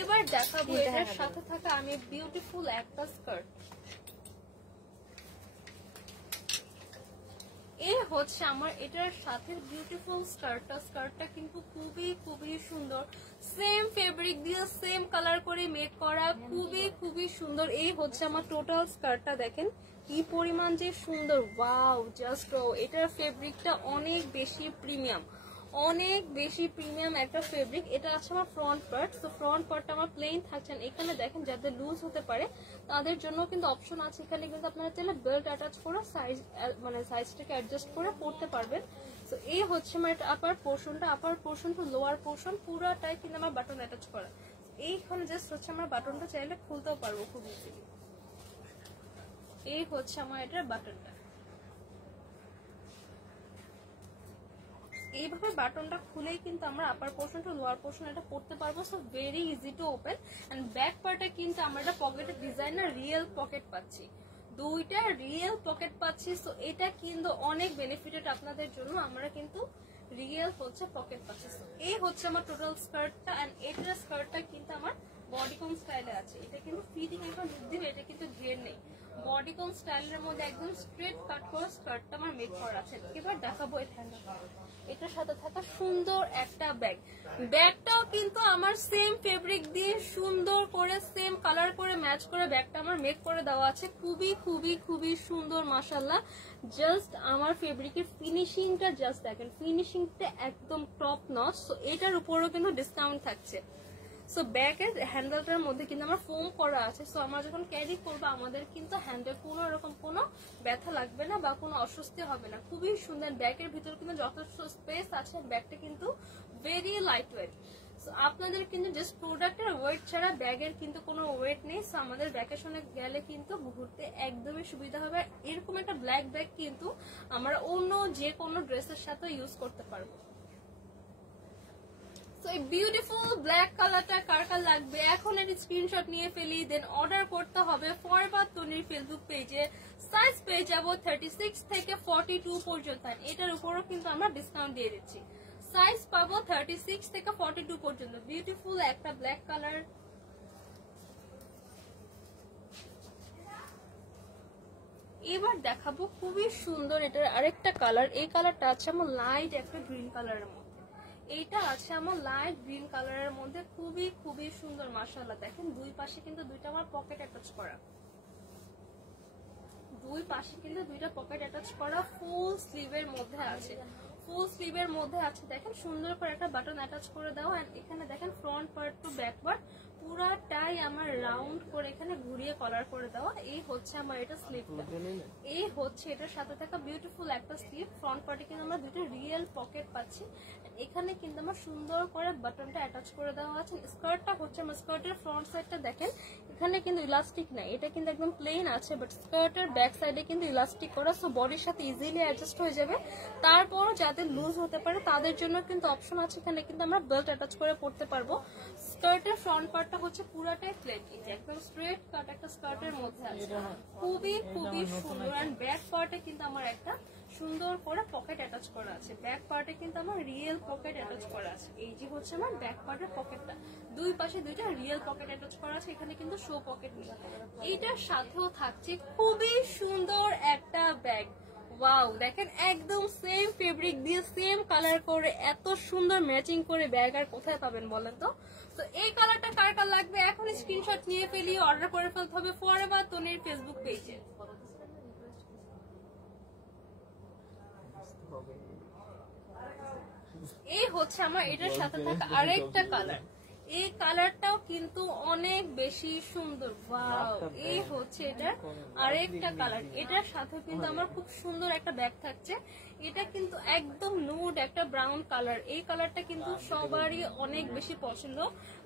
এবার দেখাবো এটার সাথে থাকা আমি বিউটিফুল একটা স্কার্ট। এই হচ্ছে আমার এটার সাথে বিউটিফুল স্কার্টটা কিন্তু খুবই খুবই সুন্দর, সেম ফেব্রিক দিয়ে সেম কালার করে মেক করা, খুবই খুবই সুন্দর। এই হচ্ছে আমার টোটাল স্কার্টটা, দেখেন কি পরিমাণ যে সুন্দর, ওয়াও জাস্ট ওয়াও। এটার ফেব্রিকটা অনেক বেশি প্রিমিয়াম, অনেক বেশি প্রিমিয়াম একটা ফেব্রিক। এটা আছে আমার ফ্রন্ট পার্ট। তো ফ্রন্ট পার্টটা আমার প্লেন থাকছেন, এখানে দেখেন যাদের লুজ হতে পারে তাদের জন্য কিন্তু অপশন আছে, এখানে কিন্তু আপনারা চাইলে বেল্ট অ্যাটাচ করে সাইজ মানে সাইজটাকে অ্যাডজাস্ট করে পড়তে পারবেন। তো এই হচ্ছে আমার আপার পোর্শনটা, upper portion to lower portion পুরাটাই কিন্তু আমার বাটন অ্যাটাচ করা। এইখানে জাস্ট হচ্ছে আমার বাটনটা চাইলে খুলতেও পারবো খুব ইজিলি। এই হচ্ছে আমার এটার বাটনটা। এইভাবে বাটনটা খুলেই কিন্তু আমরা upper portion to lower portion এটা পড়তে পারবো। So very easy to open. And back পার্টে কিন্তু আমরা এটা পকেটের ডিজাইনার রিয়েল পকেট পাচ্ছি, দুইটা রিয়েল পকেট পাচ্ছি। সো এটা কিন্তু অনেক বেনিফিটেড আপনাদের জন্য, আমরা কিন্তু রিয়েল হচ্ছে পকেট পাচ্ছি। সো এই হচ্ছে আমার টোটাল স্কার্টটা। এন্ড এটার স্কার্টটা কিন্তু আমার বডিকন স্টাইলে আছে, এটা কিন্তু ফিটিং একটা লুক দিবে, এটা কিন্তু ঘের নেই, বডিকন স্টাইলের মধ্যে একদম স্ট্রেট কাট করে স্কার্টটা আমার মেক করা আছে। এবার দেখাবো এটার সাথে থাকা সুন্দর একটা ব্যাগ। ব্যাগটাও কিন্তু আমার সেম ফেব্রিক দিয়ে সুন্দর করে সেম কালার করে ম্যাচ করে ব্যাগটা আমার মেক করে দেওয়া আছে, খুবই খুবই খুবই সুন্দর মাশাআল্লাহ। জাস্ট আমার ফেব্রিকের ফিনিশিংটা জাস্ট দেখেন, ফিনিশিংটা একদম টপ নচ। সো এটার উপরও কিন্তু ডিসকাউন্ট থাকছে। সো ব্যাগের হ্যান্ডেলটার মধ্যে কিন্তু আমার ফোম করা আছে। সো আমরা যখন ক্যারি করবো আমাদের কিন্তু হ্যান্ডেল কোনো এরকম কোনো ব্যথা লাগবে না বা কোনো অস্বস্তি হবে না, খুবই সুন্দর। ব্যাগের ভিতরে কিন্তু যথেষ্ট স্পেস আছে, ব্যাগটা কিন্তু ভেরি লাইট ওয়েট। সো আপনাদের কিন্তু জাস্ট প্রোডাক্টের ওয়েট ছাড়া ব্যাগের কিন্তু কোনো ওয়েট নেই। সো আমাদের ভ্যাকেশনে গেলে কিন্তু ঘুরতে একদমই সুবিধা হবে। এরকম একটা ব্ল্যাক ব্যাগ কিন্তু আমরা অন্য যে কোনো ড্রেসের সাথে ইউজ করতে পারবো। তো এই বিউটিফুল ব্ল্যাক কালারটা কার কার লাগবে এখন এর স্ক্রিনশট নিয়ে ফেলি, দেন অর্ডার করতে হবে ফরবাদ তনির ফেসবুক পেজে। সাইজ পেয়ে যাবো 36 থেকে 42 পর্যন্ত, এটার উপরও কিন্তু আমরা ডিসকাউন্ট দিয়ে দিচ্ছি। সাইজ পাবো 36 থেকে 42 পর্যন্ত। বিউটিফুল একটা ব্ল্যাক কালার। এবার দেখাবো খুবই সুন্দর এটার আরেকটা কালার। এই কালারটা আছে আমার লাইট একটা গ্রিন কালারের মধ্যে, এইটা আছে আমার লাইট গ্রিন কালারের মধ্যে, খুবই খুবই সুন্দর মাশাআল্লাহ। দেখেন দুই পাশে কিন্তু দুইটা আমার পকেট অ্যাটাচ করা, দুই পাশে কিন্তু দুইটা পকেট অ্যাটাচ করা, ফুল স্লিভের মধ্যে আছে, ফুল স্লিভের মধ্যে আছে। দেখেন সুন্দর করে একটা বাটন অ্যাটাচ করে দাও। এন্ড এখানে দেখেন front part to back part পুরাটাই আমার রাউন্ড করে এখানে ঘুরিয়ে কলার করে দেওয়া। এই হচ্ছে আমার এটা স্লিভটা, এই হচ্ছে এটার সাথে থাকা বিউটিফুল একটা স্লিভ। ফ্রন্ট পার্টে কিন্তু আমরা দুটো রিয়েল পকেট পাচ্ছি। এখানে কিন্তু আমার সুন্দর করে বাটনটা অ্যাটাচ করে দেওয়া আছে। স্কার্টটা হচ্ছে আমার স্কার্টের ফ্রন্ট সাইডটা দেখেন, এখানে কিন্তু ইলাস্টিক নাই, এটা কিন্তু একদম প্লেন আছে, বাট স্কার্টের ব্যাক সাইডে কিন্তু ইলাস্টিক করা, সো বডির সাথে ইজিলি অ্যাডজাস্ট হয়ে যাবে। তারপর যাদের লুজ হতে পারে তাদের জন্য কিন্তু অপশন আছে, এখানে কিন্তু আমরা বেল্ট অ্যাটাচ করে পড়তে পারবো। স্কার্টের ফ্রন্ট পার্টটা হচ্ছে পুরাটাই প্লেন, একদম স্ট্রেট কাট একটা স্কার্টের মধ্যে আছে, খুবই খুবই সুন্দর। এন্ড ব্যাক পার্টে কিন্তু আমার একটা সুন্দর করে পকেট অ্যাটাচ করা আছে, ব্যাক পার্টে কিন্তু আমার রিয়েল পকেট অ্যাটাচ করা আছে। এই যে হচ্ছে আমার ব্যাক পার্টের পকেটটা, দুই পাশে দুইটা রিয়েল পকেট অ্যাটাচ করা আছে, এখানে কিন্তু শো পকেট নেই। এইটার সাথেও থাকছে খুবই সুন্দর একটা ব্যাগ। ওয়াও, দেখেন একদম সেম ফেব্রিক দিয়ে সেম কালার করে এত সুন্দর ম্যাচিং করে ব্যাগ আর কোথায় পাবেন বলেন তো? তো এই কালারটা কার কার লাগবে এখন স্ক্রিনশট নিয়ে ফেলি, অর্ডার করে ফেলতে হবে ফরএভার তনির ফেসবুক পেজে। এই হচ্ছে আমার এটার সাথে থাকা আরেকটা কালার, এই কালারটাও কিন্তু অনেক বেশি সুন্দর। ওয়াও, এই হচ্ছে এটার আরেকটা কালার, এটার সাথে কিন্তু আমার খুব সুন্দর একটা ব্যাগ থাকছে। এটা কিন্তু একদম নুড একটা ব্রাউন কালার, এই কালারটা কিন্তু সবারই অনেক বেশি পছন্দ।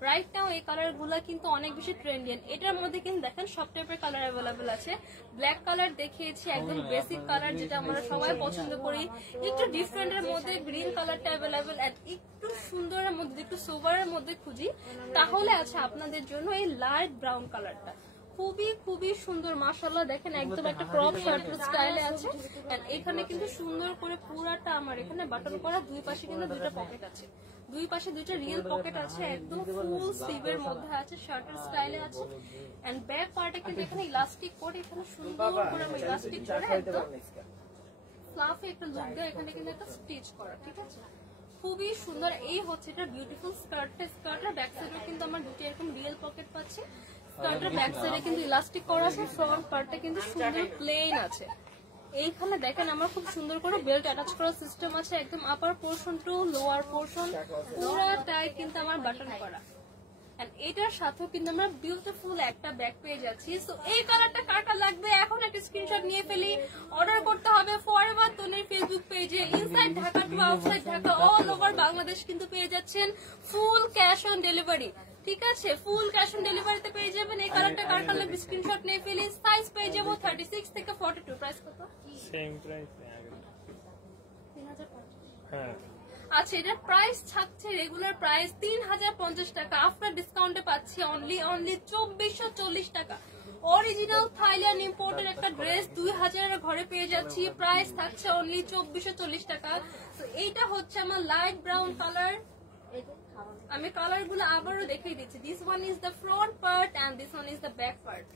রাইট নাও এই কালার গুলা কিন্তু অনেক বেশি ট্রেন্ডিয়ান। এটার মধ্যে কিন্তু দেখেন সব টাইপের কালার অ্যাভেলেবেল আছে। ব্ল্যাক কালার দেখিয়েছি, একদম বেসিক কালার যেটা আমরা সবাই পছন্দ করি। একটু ডিফারেন্টের মধ্যে গ্রিন কালারটা অ্যাভেলেবেল, একটু সুন্দরের মধ্যে একটু সোভারের মধ্যে খুঁজি তাহলে আছে আপনাদের জন্য এই লাইট ব্রাউন কালারটা, খুবই খুবই সুন্দর। মাশাআল্লাহ দেখেন একদম একটা ক্রপ শার্টের স্টাইলে আছে। এন্ড এখানে কিন্তু সুন্দর করে পুরাটা আমার এখানে বাটন করা, দুই পাশে কিন্তু দুইটা পকেট আছে, দুই পাশে দুইটা রিয়েল পকেট আছে, একদম ফুল স্লিভের মধ্যে আছে, শার্টের স্টাইলে আছে। এন্ড ব্যাক পার্টে কিন্তু এখানে ইলাস্টিক করে, এখানে সুন্দর করে আমি ইলাস্টিক করে একদম ফ্লাফি একটা লুক দিয়ে এখানে কিন্তু একটা স্টিচ করা, ঠিক আছে, খুবই সুন্দর। এই হচ্ছে এটা বিউটিফুল স্কার্টটা, স্কার্টের ব্যাক সাইডে কিন্তু আমার দুটো এরকম রিয়েল পকেট পাচ্ছি। স্কার্টের ব্যাক সাইডে কিন্তু ইলাস্টিক করা আছে, ফ্রন্ট পার্টটা কিন্তু সুন্দর প্লেন আছে। এইখানে দেখেন আমার খুব সুন্দর করে বেল্ট অ্যাটাচ করার সিস্টেম আছে, একদম upper portion to lower portion পুরাটাই কিন্তু আমার বাটন করা। এটার সাথেও কিন্তু আমরা বিউটিফুল একটা ব্যাগ পেয়ে যাচ্ছি। সো এই কালারটা কার কার লাগবে এখন একটা স্ক্রিনশট নিয়ে ফেলি, অর্ডার করতে হবে ফরএভার তনির ফেসবুক পেজে। Inside Dhaka to outside Dhaka all over Bangladesh কিন্তু পেয়ে যাচ্ছেন ফুল ক্যাশ অন ডেলিভারি, ঠিক আছে, ফুল ক্যাশ অন ডেলিভারিতে পেয়ে যাবেন। এই কালারটা কার কার লাগবে স্ক্রিনশট নিয়ে ফেলি। সাইজ পেয়ে যাবো 36 থেকে 42। প্রাইস কত? Same price 3050। হ্যাঁ আচ্ছা, এটার প্রাইস থাকছে রেগুলার প্রাইস 3050 টাকা, আফটার ডিসকাউন্টে পাচ্ছি অনলি 2440 টাকা। অরিজিনাল থাইল্যান্ড ইম্পোর্টের একটা ড্রেস 2000 এর ঘরে পেয়ে যাচ্ছি, প্রাইস থাকছে অনলি 2440 টাকা। তো এইটা হচ্ছে আমার লাইট ব্রাউন কালার, আমি কালার গুলো আবারও দেখিয়ে দিচ্ছি। This one is the front part and this one is the back part.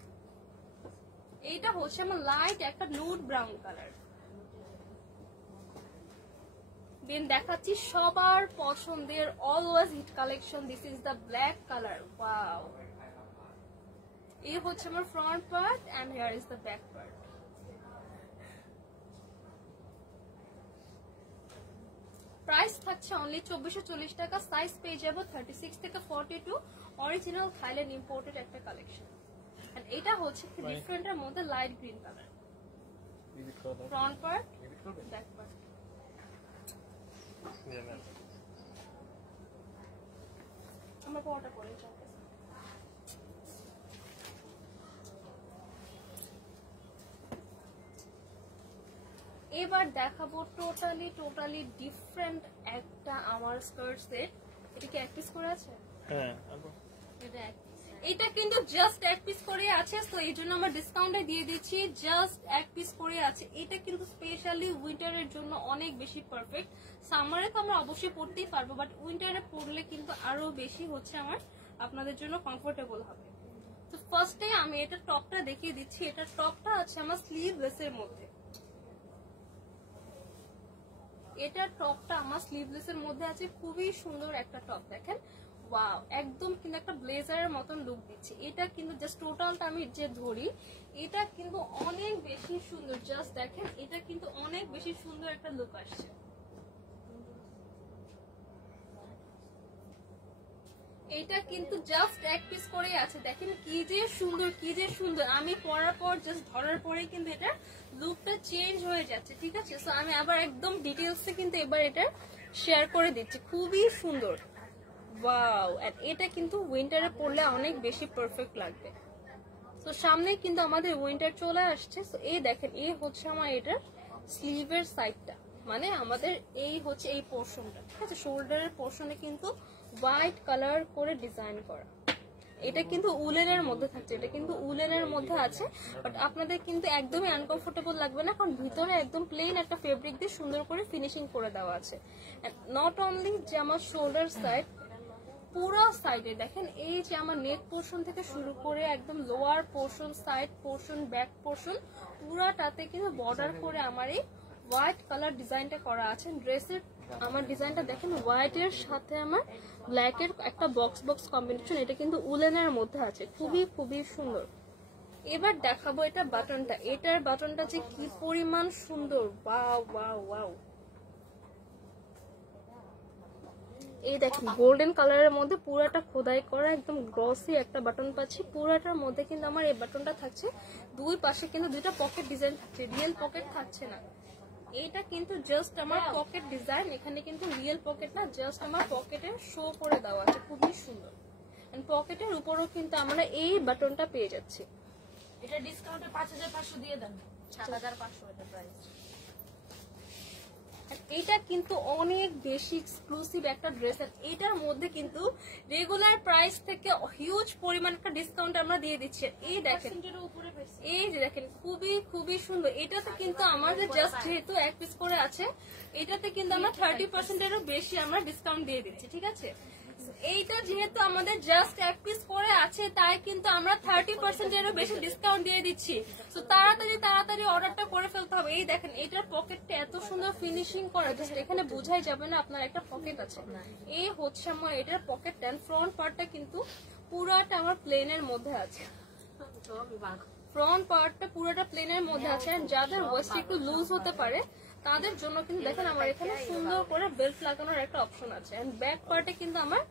এইটা হচ্ছে আমার লাইট একটা নুড ব্রাউন কালার। দেন দেখাচ্ছি সবার পছন্দের always hit collection, this is the black colour. Wow, এই হচ্ছে আমার front part and here is the back part. Price থাকছে অনলি 2440 টাকা, সাইজ পেয়ে যাবো 36 থেকে 42। অরিজিনাল থাইল্যান্ড ইম্পোর্টেড একটা কালেকশন। এন্ড এটা হচ্ছে ডিফারেন্টের মধ্যে light green colour. Front part, back part. আমার পরটা পরে এবার দেখাবো টোটালি ডিফারেন্ট একটা আমার স্কার্ট সেট। এটা কি এক পিস করে আছে? হ্যাঁ, এটা কিন্তু জাস্ট এক পিস করে আছে, তো এই জন্য আমরা ডিসকাউন্টে দিয়ে দিচ্ছি, জাস্ট এক পিস করে আছে। এটা কিন্তু স্পেশালি উইন্টারের জন্য অনেক বেশি পারফেক্ট। সামারে তো আমরা অবশ্যই পরতেই পারবো, বাট উইন্টারে পরলে কিন্তু আরো বেশি হচ্ছে আমার আপনাদের জন্য কমফোর্টেবল হবে। তো ফার্স্টে আমি এটা টপটা দেখিয়ে দিচ্ছি। এটা টপটা আছে আমার স্লিভলেসের মধ্যে, এটা টপটা আমার স্লিভলেসের মধ্যে আছে, খুবই সুন্দর একটা টপ দেখেন। ওয়াও, একদম কিন্তু একটা ব্লেজারের মতন লুক দিচ্ছে। এটা কিন্তু জাস্ট টোটালটা আমি যে ধরি, এটা কিন্তু অনেক বেশি সুন্দর। জাস্ট দেখেন, এটা কিন্তু অনেক বেশি সুন্দর একটা লুক আসছে। এটা কিন্তু জাস্ট এক পিস করেই আছে, দেখেন কি যে সুন্দর, কি যে সুন্দর। আমি পরার পর জাস্ট ধরার পরে কিন্তু এটা লুকটা চেঞ্জ হয়ে যাচ্ছে, ঠিক আছে। সো আমি আবার একদম ডিটেলসে কিন্তু এবার এটা শেয়ার করে দিচ্ছি, খুবই সুন্দর। ওয়াও, এন্ড এটা কিন্তু উইন্টারে পরলে অনেক বেশি পারফেক্ট লাগবে। তো সামনে কিন্তু আমাদের উইন্টার চলে আসছে। সো এই দেখেন, এই হচ্ছে আমার এটার স্লিভের সাইডটা, মানে আমাদের এই হচ্ছে এই পোর্শনটা, ঠিক আছে। শোল্ডারের পোর্শনে কিন্তু হোয়াইট কালার করে ডিজাইন করা। এটা কিন্তু উলেনের মধ্যে থাকছে, এটা কিন্তু উলেনের মধ্যে আছে, বাট আপনাদের কিন্তু একদমই আনকমফোর্টেবল লাগবে না, কারণ ভিতরে একদম প্লেন একটা ফেব্রিক দিয়ে সুন্দর করে ফিনিশিং করে দেওয়া আছে। নট অনলি যে আমার শোল্ডার সাইড, পুরো সাইডে দেখেন, এই যে আমার নেক পোর্শন থেকে শুরু করে একদম lower portion, side portion, back portion, পুরাটাতে কিন্তু বর্ডার করে আমার এই হোয়াইট কালার ডিজাইনটা করা আছে। ড্রেসের আমার ডিজাইনটা দেখেন, হোয়াইটের সাথে আমার ব্ল্যাকের একটা বক্স বক্স কম্বিনেশন, এটা কিন্তু উলেনের মধ্যে আছে, খুবই খুবই সুন্দর। এবার দেখাবো এটা বাটনটা, এটার বাটনটা যে কি পরিমাণ সুন্দর, ওয়াও ওয়াও ওয়াও। এই দেখেন গোল্ডেন কালারের মধ্যে পুরাটা খোদাই করা একদম গ্লসি একটা বাটন পাচ্ছি। পুরাটার মধ্যে কিন্তু আমার এই বাটনটা থাকছে, দুই পাশে কিন্তু দুইটা পকেট ডিজাইন থাকছে, রিয়েল পকেট থাকছে না। এইটা কিন্তু জাস্ট আমার পকেট ডিজাইন, এখানে কিন্তু রিয়েল পকেট না, জাস্ট আমার পকেটে শো করে দেওয়া আছে, খুবই সুন্দর। এন্ড পকেটের উপরও কিন্তু আমরা এই বাটনটা পেয়ে যাচ্ছি। এটা ডিসকাউন্টে 5500 দিয়ে দেন, 7500 এটা প্রাইস। এটা কিন্তু অনেক বেশি এক্সক্লুসিভ একটা ড্রেস, আর এটার মধ্যে কিন্তু রেগুলার প্রাইস থেকে হিউজ পরিমাণ একটা ডিসকাউন্ট আমরা দিয়ে দিচ্ছি। এই দেখেন, এই যে দেখেন, খুবই খুবই সুন্দর। এটাতে কিন্তু আমাদের জাস্ট যেহেতু এক পিস করে আছে, এটাতে কিন্তু আমরা 30%-এরও বেশি আমরা ডিসকাউন্ট দিয়ে দিচ্ছি, ঠিক আছে। এইটা যেহেতু আমাদের জাস্ট এক পিস করে আছে, তাই কিন্তু আমরা 30%-এরও বেশি ডিসকাউন্ট দিয়ে দিচ্ছি। তো তাড়াতাড়ি তাড়াতাড়ি অর্ডারটা করে ফেলতে হবে। এই দেখেন, এটার পকেটটা এত সুন্দর ফিনিশিং করা, জাস্ট এখানে বোঝাই যাবে না আপনার একটা পকেট আছে। এই হচ্ছে আমার এটার পকেট, ফ্রন্ট পার্টটা কিন্তু পুরাটা আমার প্লেনের মধ্যে আছে, ফ্রন্ট পার্টটা পুরোটা প্লেনের মধ্যে আছে। যাদের ওয়েস্ট একটু লুজ হতে পারে তাদের জন্য কিন্তু দেখেন আমার এখানে সুন্দর করে বেল্ট লাগানোর একটা অপশন আছে। এন্ড ব্যাক পার্টে কিন্তু আমার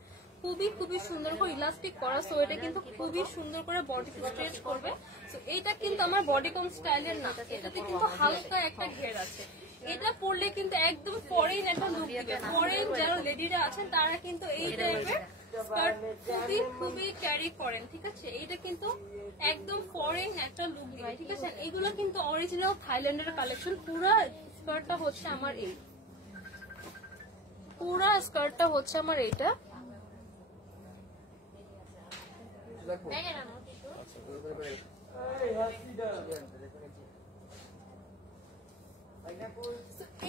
খুবই খুবই সুন্দর করে ইলাস্টিক করা, সো এটা কিন্তু খুবই সুন্দর করে বডিকে স্ট্রেচ করবে। সো এটা কিন্তু আমার বডিকন স্টাইলের না, এটাতে কিন্তু হালকা একটা ঘের আছে। এটা পরলে কিন্তু একদম ফরেন একটা লুক দিবে। ফরেন যারা লেডিরা আছেন তারা কিন্তু এই টাইপের স্কার্ট খুবই খুবই ক্যারি করেন, ঠিক আছে। এটা কিন্তু একদম ফরেন একটা লুক দিবে, ঠিক আছে। এগুলো কিন্তু অরিজিনাল থাইল্যান্ডের কালেকশন। পুরা স্কার্টটা হচ্ছে আমার এই, পুরা স্কার্টটা হচ্ছে আমার এইটা।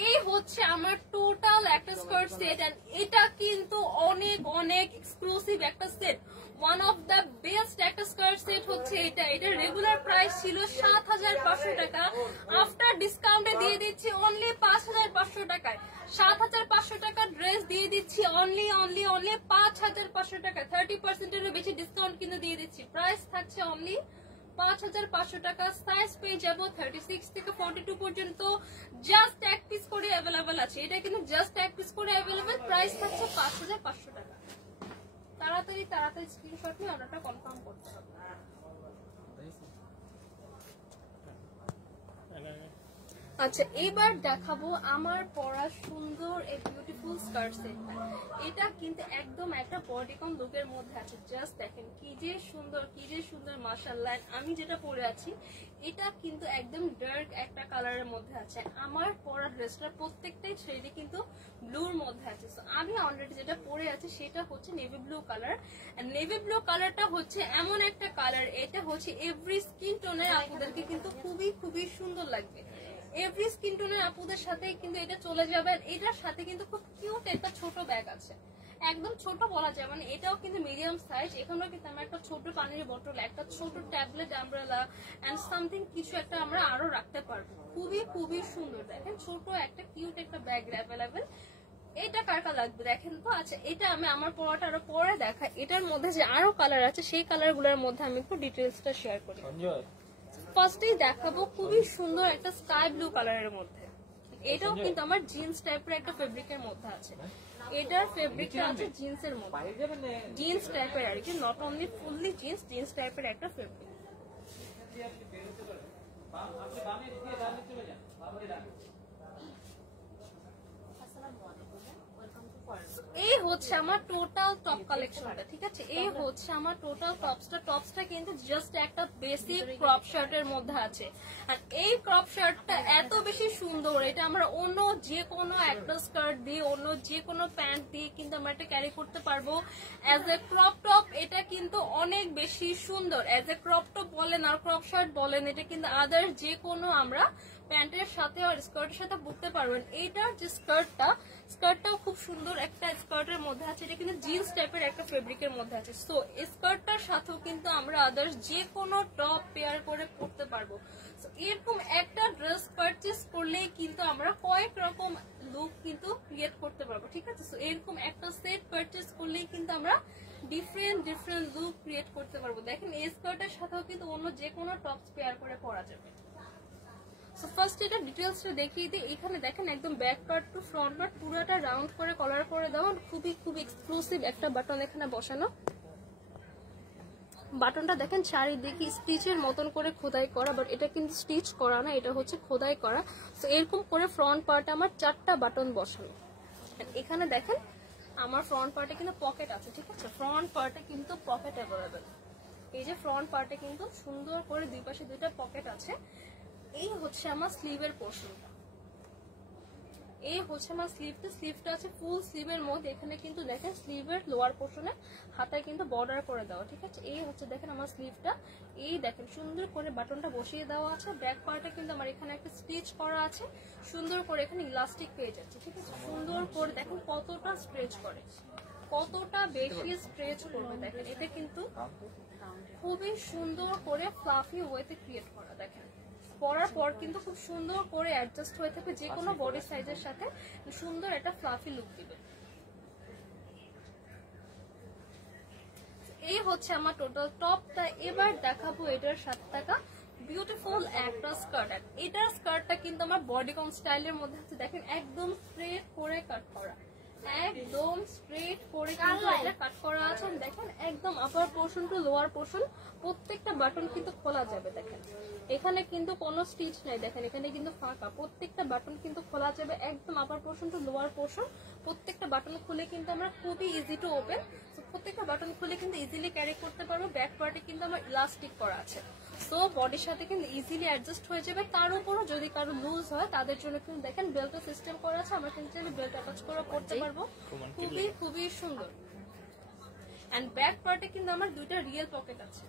এই হচ্ছে আমার টোটাল একটা স্কার্ট সেট, এন্ড এটা কিন্তু অনেক অনেক এক্সক্লুসিভ একটা set. One of the best একটা স্কার্ট সেট হচ্ছে এটা। এটা রেগুলার প্রাইস ছিল 7500 টাকা, আফটার ডিসকাউন্টে দিয়ে দিচ্ছি অনলি 5500 টাকায়। 7500 টাকা ড্রেস দিয়ে দিচ্ছি অনলি অনলি অনলি 5500 টাকা। 30%-এরও বেশি ডিসকাউন্ট কিন্তু দিয়ে দিচ্ছি। প্রাইস থাকছে অনলি 5500 টাকা। সাইজ পেয়ে যাবো 36 থেকে 42 পর্যন্ত। জাস্ট এক পিস করে অ্যাভেলেবেল আছে, এটা কিন্তু জাস্ট এক পিস করে অ্যাভেলেবেল। প্রাইস থাকছে 5500 টাকা। তাড়াতাড়ি তাড়াতাড়ি স্ক্রিনশট নিয়ে অর্ডারটা কনফার্ম করতে হবে। আচ্ছা, এবার দেখাবো আমার পরা সুন্দর এই বিউটিফুল স্কার্ট সেটটা। এটা কিন্তু একদম একটা বডিকন লুকের মধ্যে আছে। জাস্ট দেখেন কি যে সুন্দর, কি যে সুন্দর, মাশাআল্লাহ। আমি যেটা পরে আছি এটা কিন্তু একদম ডার্ক একটা কালারের মধ্যে আছে। আমার পরা ড্রেসটা প্রত্যেকটাই শেডে কিন্তু ব্লুর মধ্যে আছে। সো আমি অলরেডি যেটা পরে আছি সেটা হচ্ছে নেভি ব্লু কালার। আর নেভি ব্লু কালারটা হচ্ছে এমন একটা কালার, এটা হচ্ছে এভরি স্কিন টোনের আপনাদেরকে কিন্তু খুবই খুবই সুন্দর লাগবে। এভরি স্কিন টোনের আপুদের সাথে কিন্তু এটা চলে যাবে। এটার সাথে কিন্তু খুব কিউট একটা ছোট ব্যাগ আছে, একদম ছোট বলা যায়, মানে এটাও কিন্তু মিডিয়াম সাইজ। এখানেও কিন্তু আমরা একটা ছোট পানির বোতল, একটা ছোট ট্যাবলেট, আমব্রেলা এন্ড সামথিং কিছু একটা আমরা আরো রাখতে পারবো। খুবই খুবই সুন্দর, দেখেন ছোট একটা কিউট একটা ব্যাগ অ্যাভেলেবেল। এটা কার কার লাগবে দেখেন তো। আচ্ছা, এটা আমি আমার পরাটা আরো পরে দেখা। এটার মধ্যে যে আরো কালার আছে সেই কালার গুলোর মধ্যে আমি একটু ডিটেলসটা শেয়ার করি। ফার্স্টেই দেখাবো খুবই সুন্দর একটা স্কাই ব্লু কালারের মধ্যে, ঠিক এটাও কিন্তু আমার জিন্স টাইপের একটা ফেব্রিকের মধ্যে আছে। এটার ফেব্রিকটা আছে জিন্সের মধ্যে, জিন্স টাইপের আর কি, not only fully jeans, jeans টাইপের একটা ফেব্রিক। এই হচ্ছে আমার টোটাল টপ কালেকশনটা, ঠিক আছে? এই হচ্ছে আমার টোটাল টপসটা কিন্তু জাস্ট একটা বেসিক ক্রপ শার্টের মধ্যে আছে। আর এই ক্রপ শার্টটা এত বেশি সুন্দর, এটা আমরা অন্য যে কোনো একটা স্কার্ট দিয়ে, অন্য যে কোনো প্যান্ট দিয়ে কিন্তু আমরা এটা ক্যারি করতে পারবো। অ্যাজ এ ক্রপ টপ এটা কিন্তু অনেক বেশি সুন্দর। অ্যাজ এ ক্রপ টপ বলেন আর ক্রপ শার্ট বলেন, এটা কিন্তু আদার যে কোনো আমরা প্যান্টের সাথে আর স্কার্টের সাথে পরতে পারবেন। এইটার যে স্কার্টটাও খুব সুন্দর একটা স্কার্টের মধ্যে আছে, এটা কিন্তু জিন্স টাইপের একটা ফেব্রিকের মধ্যে আছে। সো স্কার্টটার সাথেও কিন্তু আমরা আদার্স যে কোনো টপ পেয়ার করে পরতে পারবো। এরকম একটা ড্রেস পারচেস করলে কিন্তু আমরা কয়েক রকম লুক কিন্তু ক্রিয়েট করতে পারবো, ঠিক আছে? সো এরকম একটা সেট পারচেস করলেই কিন্তু আমরা ডিফারেন্ট লুক ক্রিয়েট করতে পারবো। দেখেন এই স্কার্টের সাথেও কিন্তু অন্য যে কোনো টপস পেয়ার করে পরা যাবে। সো ফার্স্ট এটা ডিটেলসটা দেখিয়ে দিই। এখানে দেখেন একদম back part to front part পুরোটা রাউন্ড করে কলার করে দেওয়া, খুবই এক্সক্লুসিভ একটা বাটন এখানে বসানো। বাটনটা দেখেন চারিদিকে স্টিচের মতন করে খোদাই করা, বাট এটা কিন্তু স্টিচ করা না, এটা হচ্ছে খোদাই করা। সো এরকম করে ফ্রন্ট পার্টে আমার 4টা বাটন বসানো। এখানে দেখেন আমার ফ্রন্ট পার্টে কিন্তু পকেট আছে, ঠিক আছে? ফ্রন্ট পার্টে কিন্তু পকেট অ্যাভেলেবেল। এই যে ফ্রন্ট পার্টে কিন্তু সুন্দর করে দুই পাশে 2টা পকেট আছে। এই হচ্ছে আমার স্লিভের পোর্শনটা, এই হচ্ছে আমার স্লিভটা আছে ফুল স্লিভের মধ্যে। এখানে কিন্তু দেখেন স্লিভের লোয়ার পোর্শনে হাতায় কিন্তু বর্ডার করে দেওয়া, ঠিক আছে? এই হচ্ছে দেখেন আমার স্লিভটা, এই দেখেন সুন্দর করে বাটনটা বসিয়ে দেওয়া আছে। ব্যাক পার্টে কিন্তু আমার এখানে একটা স্টিচ করা আছে, সুন্দর করে এখানে ইলাস্টিক পেয়ে যাচ্ছে, ঠিক আছে? সুন্দর করে দেখেন কতটা স্ট্রেচ করে, কতটা বেশি স্ট্রেচ করবে। দেখেন এটা কিন্তু খুবই সুন্দর করে ফ্লাফি ওয়েতে ক্রিয়েট করা। দেখেন পরার পর কিন্তু খুব সুন্দর করে অ্যাডজাস্ট হয়ে থাকবে, যে কোনো বডি সাইজের সাথে সুন্দর একটা ফ্লাফি লুক দিবে। এই হচ্ছে আমার টোটাল টপটা। এবার দেখাবো এটার সাথে থাকা বিউটিফুল একটা স্কার্ট। এটার স্কার্টটা কিন্তু আমার বডিকন স্টাইলের মধ্যে আছে। দেখেন একদম স্ট্রেট করে কাট করা, একদম স্ট্রেট করে কিন্তু এটা কাট করা আছে। দেখেন একদম upper portion to lower portion প্রত্যেকটা বাটন কিন্তু খোলা যাবে। দেখেন এখানে কিন্তু কোনো স্টিচ নাই, দেখেন এখানে কিন্তু ফাঁকা, প্রত্যেকটা বাটন কিন্তু খোলা যাবে। একদম upper portion to lower portion প্রত্যেকটা বাটন খুলে কিন্তু আমরা খুবই ইজি টু ওপেন, প্রত্যেকটা বাটন খুলে কিন্তু ইজিলি ক্যারি করতে পারবো। ব্যাক পার্টে কিন্তু আমার ইলাস্টিক করা আছে, সো বডির সাথে কিন্তু ইজিলি অ্যাডজাস্ট হয়ে যাবে। তার উপরও যদি কারো লুজ হয় তাদের জন্য কিন্তু দেখেন বেল্টের সিস্টেম করা আছে, আমরা কিন্তু বেল্ট অ্যাটাচ করে পড়তে পারবো, খুবই সুন্দর। এন্ড ব্যাক পার্টে কিন্তু আমার 2টা রিয়েল পকেট আছে।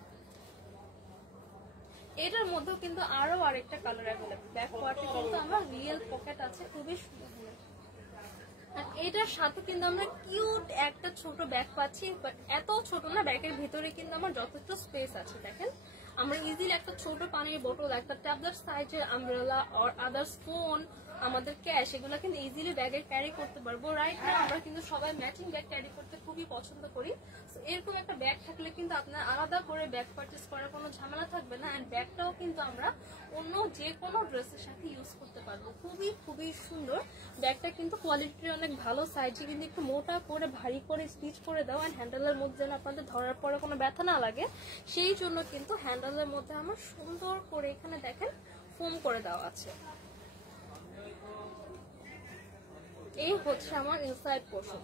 এটার মধ্যেও কিন্তু আরো আরেকটা কালার অ্যাভেলেবল। ব্যাক পার্টে কিন্তু আমার রিয়েল পকেট আছে, খুবই সুন্দর। আর এটার সাথে কিন্তু আমরা কিউট একটা ছোট ব্যাগ পাচ্ছি, বাট এত ছোট না, ব্যাগের ভিতরে কিন্তু আমার যথেষ্ট স্পেস আছে। দেখেন আমরা ইজিলি একটা ছোট পানির বোতল, একটা ট্যাবলেট সাইজের আমব্রেলা আর আদার্স ফোন, আমাদের ক্যাশ, এগুলো কিন্তু ইজিলি ব্যাগে ক্যারি করতে পারবো। রাইট না আমরা কিন্তু সবাই ম্যাচিং ব্যাগ ক্যারি করতে খুবই পছন্দ করি। এরকম একটা ব্যাগ থাকলে কিন্তু আপনার আলাদা করে ব্যাগ পারচেস করার কোনো ঝামেলা থাকবে না। অ্যান্ড ব্যাগটাও কিন্তু আমরা অন্য যে কোনো ড্রেসের সাথে ইউজ করতে পারবো, খুবই সুন্দর। ব্যাগটা কিন্তু কোয়ালিটি অনেক ভালো, সাইজে কিন্তু একটু মোটা করে ভারী করে স্টিচ করে দাও। অ্যান্ড হ্যান্ডেলের মধ্যে যেন আপনাদের ধরার পরে কোনো ব্যথা না লাগে, সেই জন্য কিন্তু হ্যান্ডেলের মধ্যে আমার সুন্দর করে এখানে দেখেন ফোম করে দেওয়া আছে। এই হচ্ছে আমার ইনসাইড পোর্শন,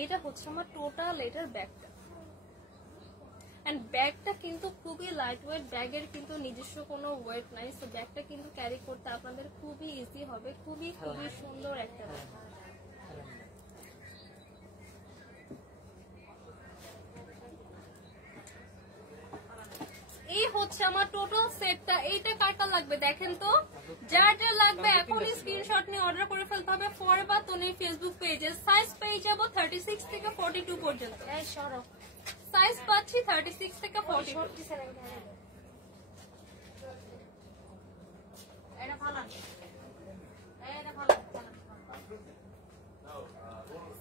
এইটা হচ্ছে আমার টোটাল এটার ব্যাগটা। এন্ড ব্যাগটা কিন্তু খুবই লাইট ওয়েট, ব্যাগের কিন্তু নিজস্ব কোনো ওয়েট নাই, সো ব্যাগটা কিন্তু ক্যারি করতে আপনাদের খুবই ইজি হবে, খুবই সুন্দর একটা ব্যাগ। এই হচ্ছে আমার টোটাল সেটটা। এইটা কার কার লাগবে দেখেন তো, যার লাগবে এখনই স্ক্রিনশট নিয়ে অর্ডার করে ফেলতে হবে ফরএভার তনির ফেসবুক পেজে। সাইজ পেয়ে যাবো 36 থেকে 42 পর্যন্ত। সাইজ পাচ্ছি 36 থেকে 42।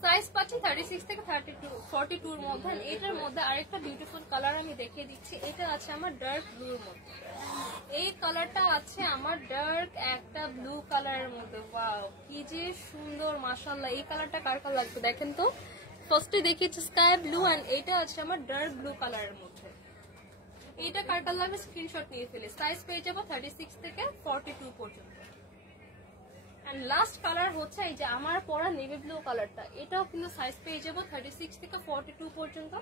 সাইজ পাচ্ছি 36 থেকে 42 এর মধ্যে। এটার মধ্যে আরেকটা বিউটিফুল কালার আমি দেখিয়ে দিচ্ছি, এটা আছে আমার ডার্ক ব্লুর মধ্যে। এই কালারটা আছে আমার ডার্ক একটা ব্লু কালারের মধ্যে। ওয়াও কি যে সুন্দর মাশাআল্লাহ। এই কালারটা কার কার লাগবে দেখেন তো। ফার্স্টে দেখিয়েছি স্কাই ব্লু এন্ড এটা আছে আমার ডার্ক ব্লু কালারের মধ্যে। এটা কার কার লাগবে স্ক্রিনশট নিয়ে ফেলে। সাইজ পেয়ে যাবো 36 থেকে 42 পর্যন্ত। এন্ড লাস্ট কালার হচ্ছে এই যে আমার পরা নেভি ব্লু কালারটা। এটাও কিন্তু সাইজ পেয়ে যাবো 36 থেকে 42 পর্যন্ত।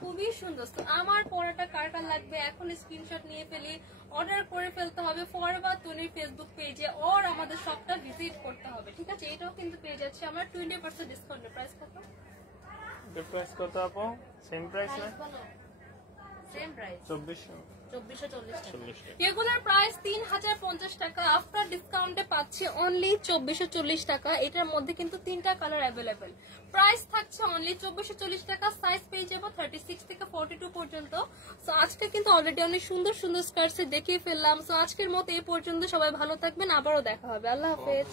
খুবই সুন্দর। তো আমার পরাটা কার কার লাগবে এখন স্ক্রিনশট নিয়ে ফেলি, অর্ডার করে ফেলতে হবে ফরএভার তনুর ফেসবুক পেজে আর আমাদের শপটা ভিজিট করতে হবে। ঠিক আছে, এটাও কিন্তু পেয়ে যাচ্ছে আমার 20% ডিসকাউন্টের। প্রাইস কত? প্রাইস কত আপু? সেম প্রাইস না? সেম প্রাইস 2440 টাকা। রেগুলার প্রাইস 3050 টাকা, আফটার ডিসকাউন্টে পাচ্ছি অনলি 2440 টাকা। এটার মধ্যে কিন্তু 3টা কালার অ্যাভেলেবেল। প্রাইস থাকছে অনলি 2440 টাকা। সাইজ পেয়ে যাবো 36 থেকে 42 পর্যন্ত। সো আজকে কিন্তু অলরেডি অনেক সুন্দর সুন্দর স্কার্টস দেখিয়ে ফেললাম। সো আজকের মতো এই পর্যন্ত। সবাই ভালো থাকবেন, আবারও দেখা হবে। আল্লাহ হাফেজ।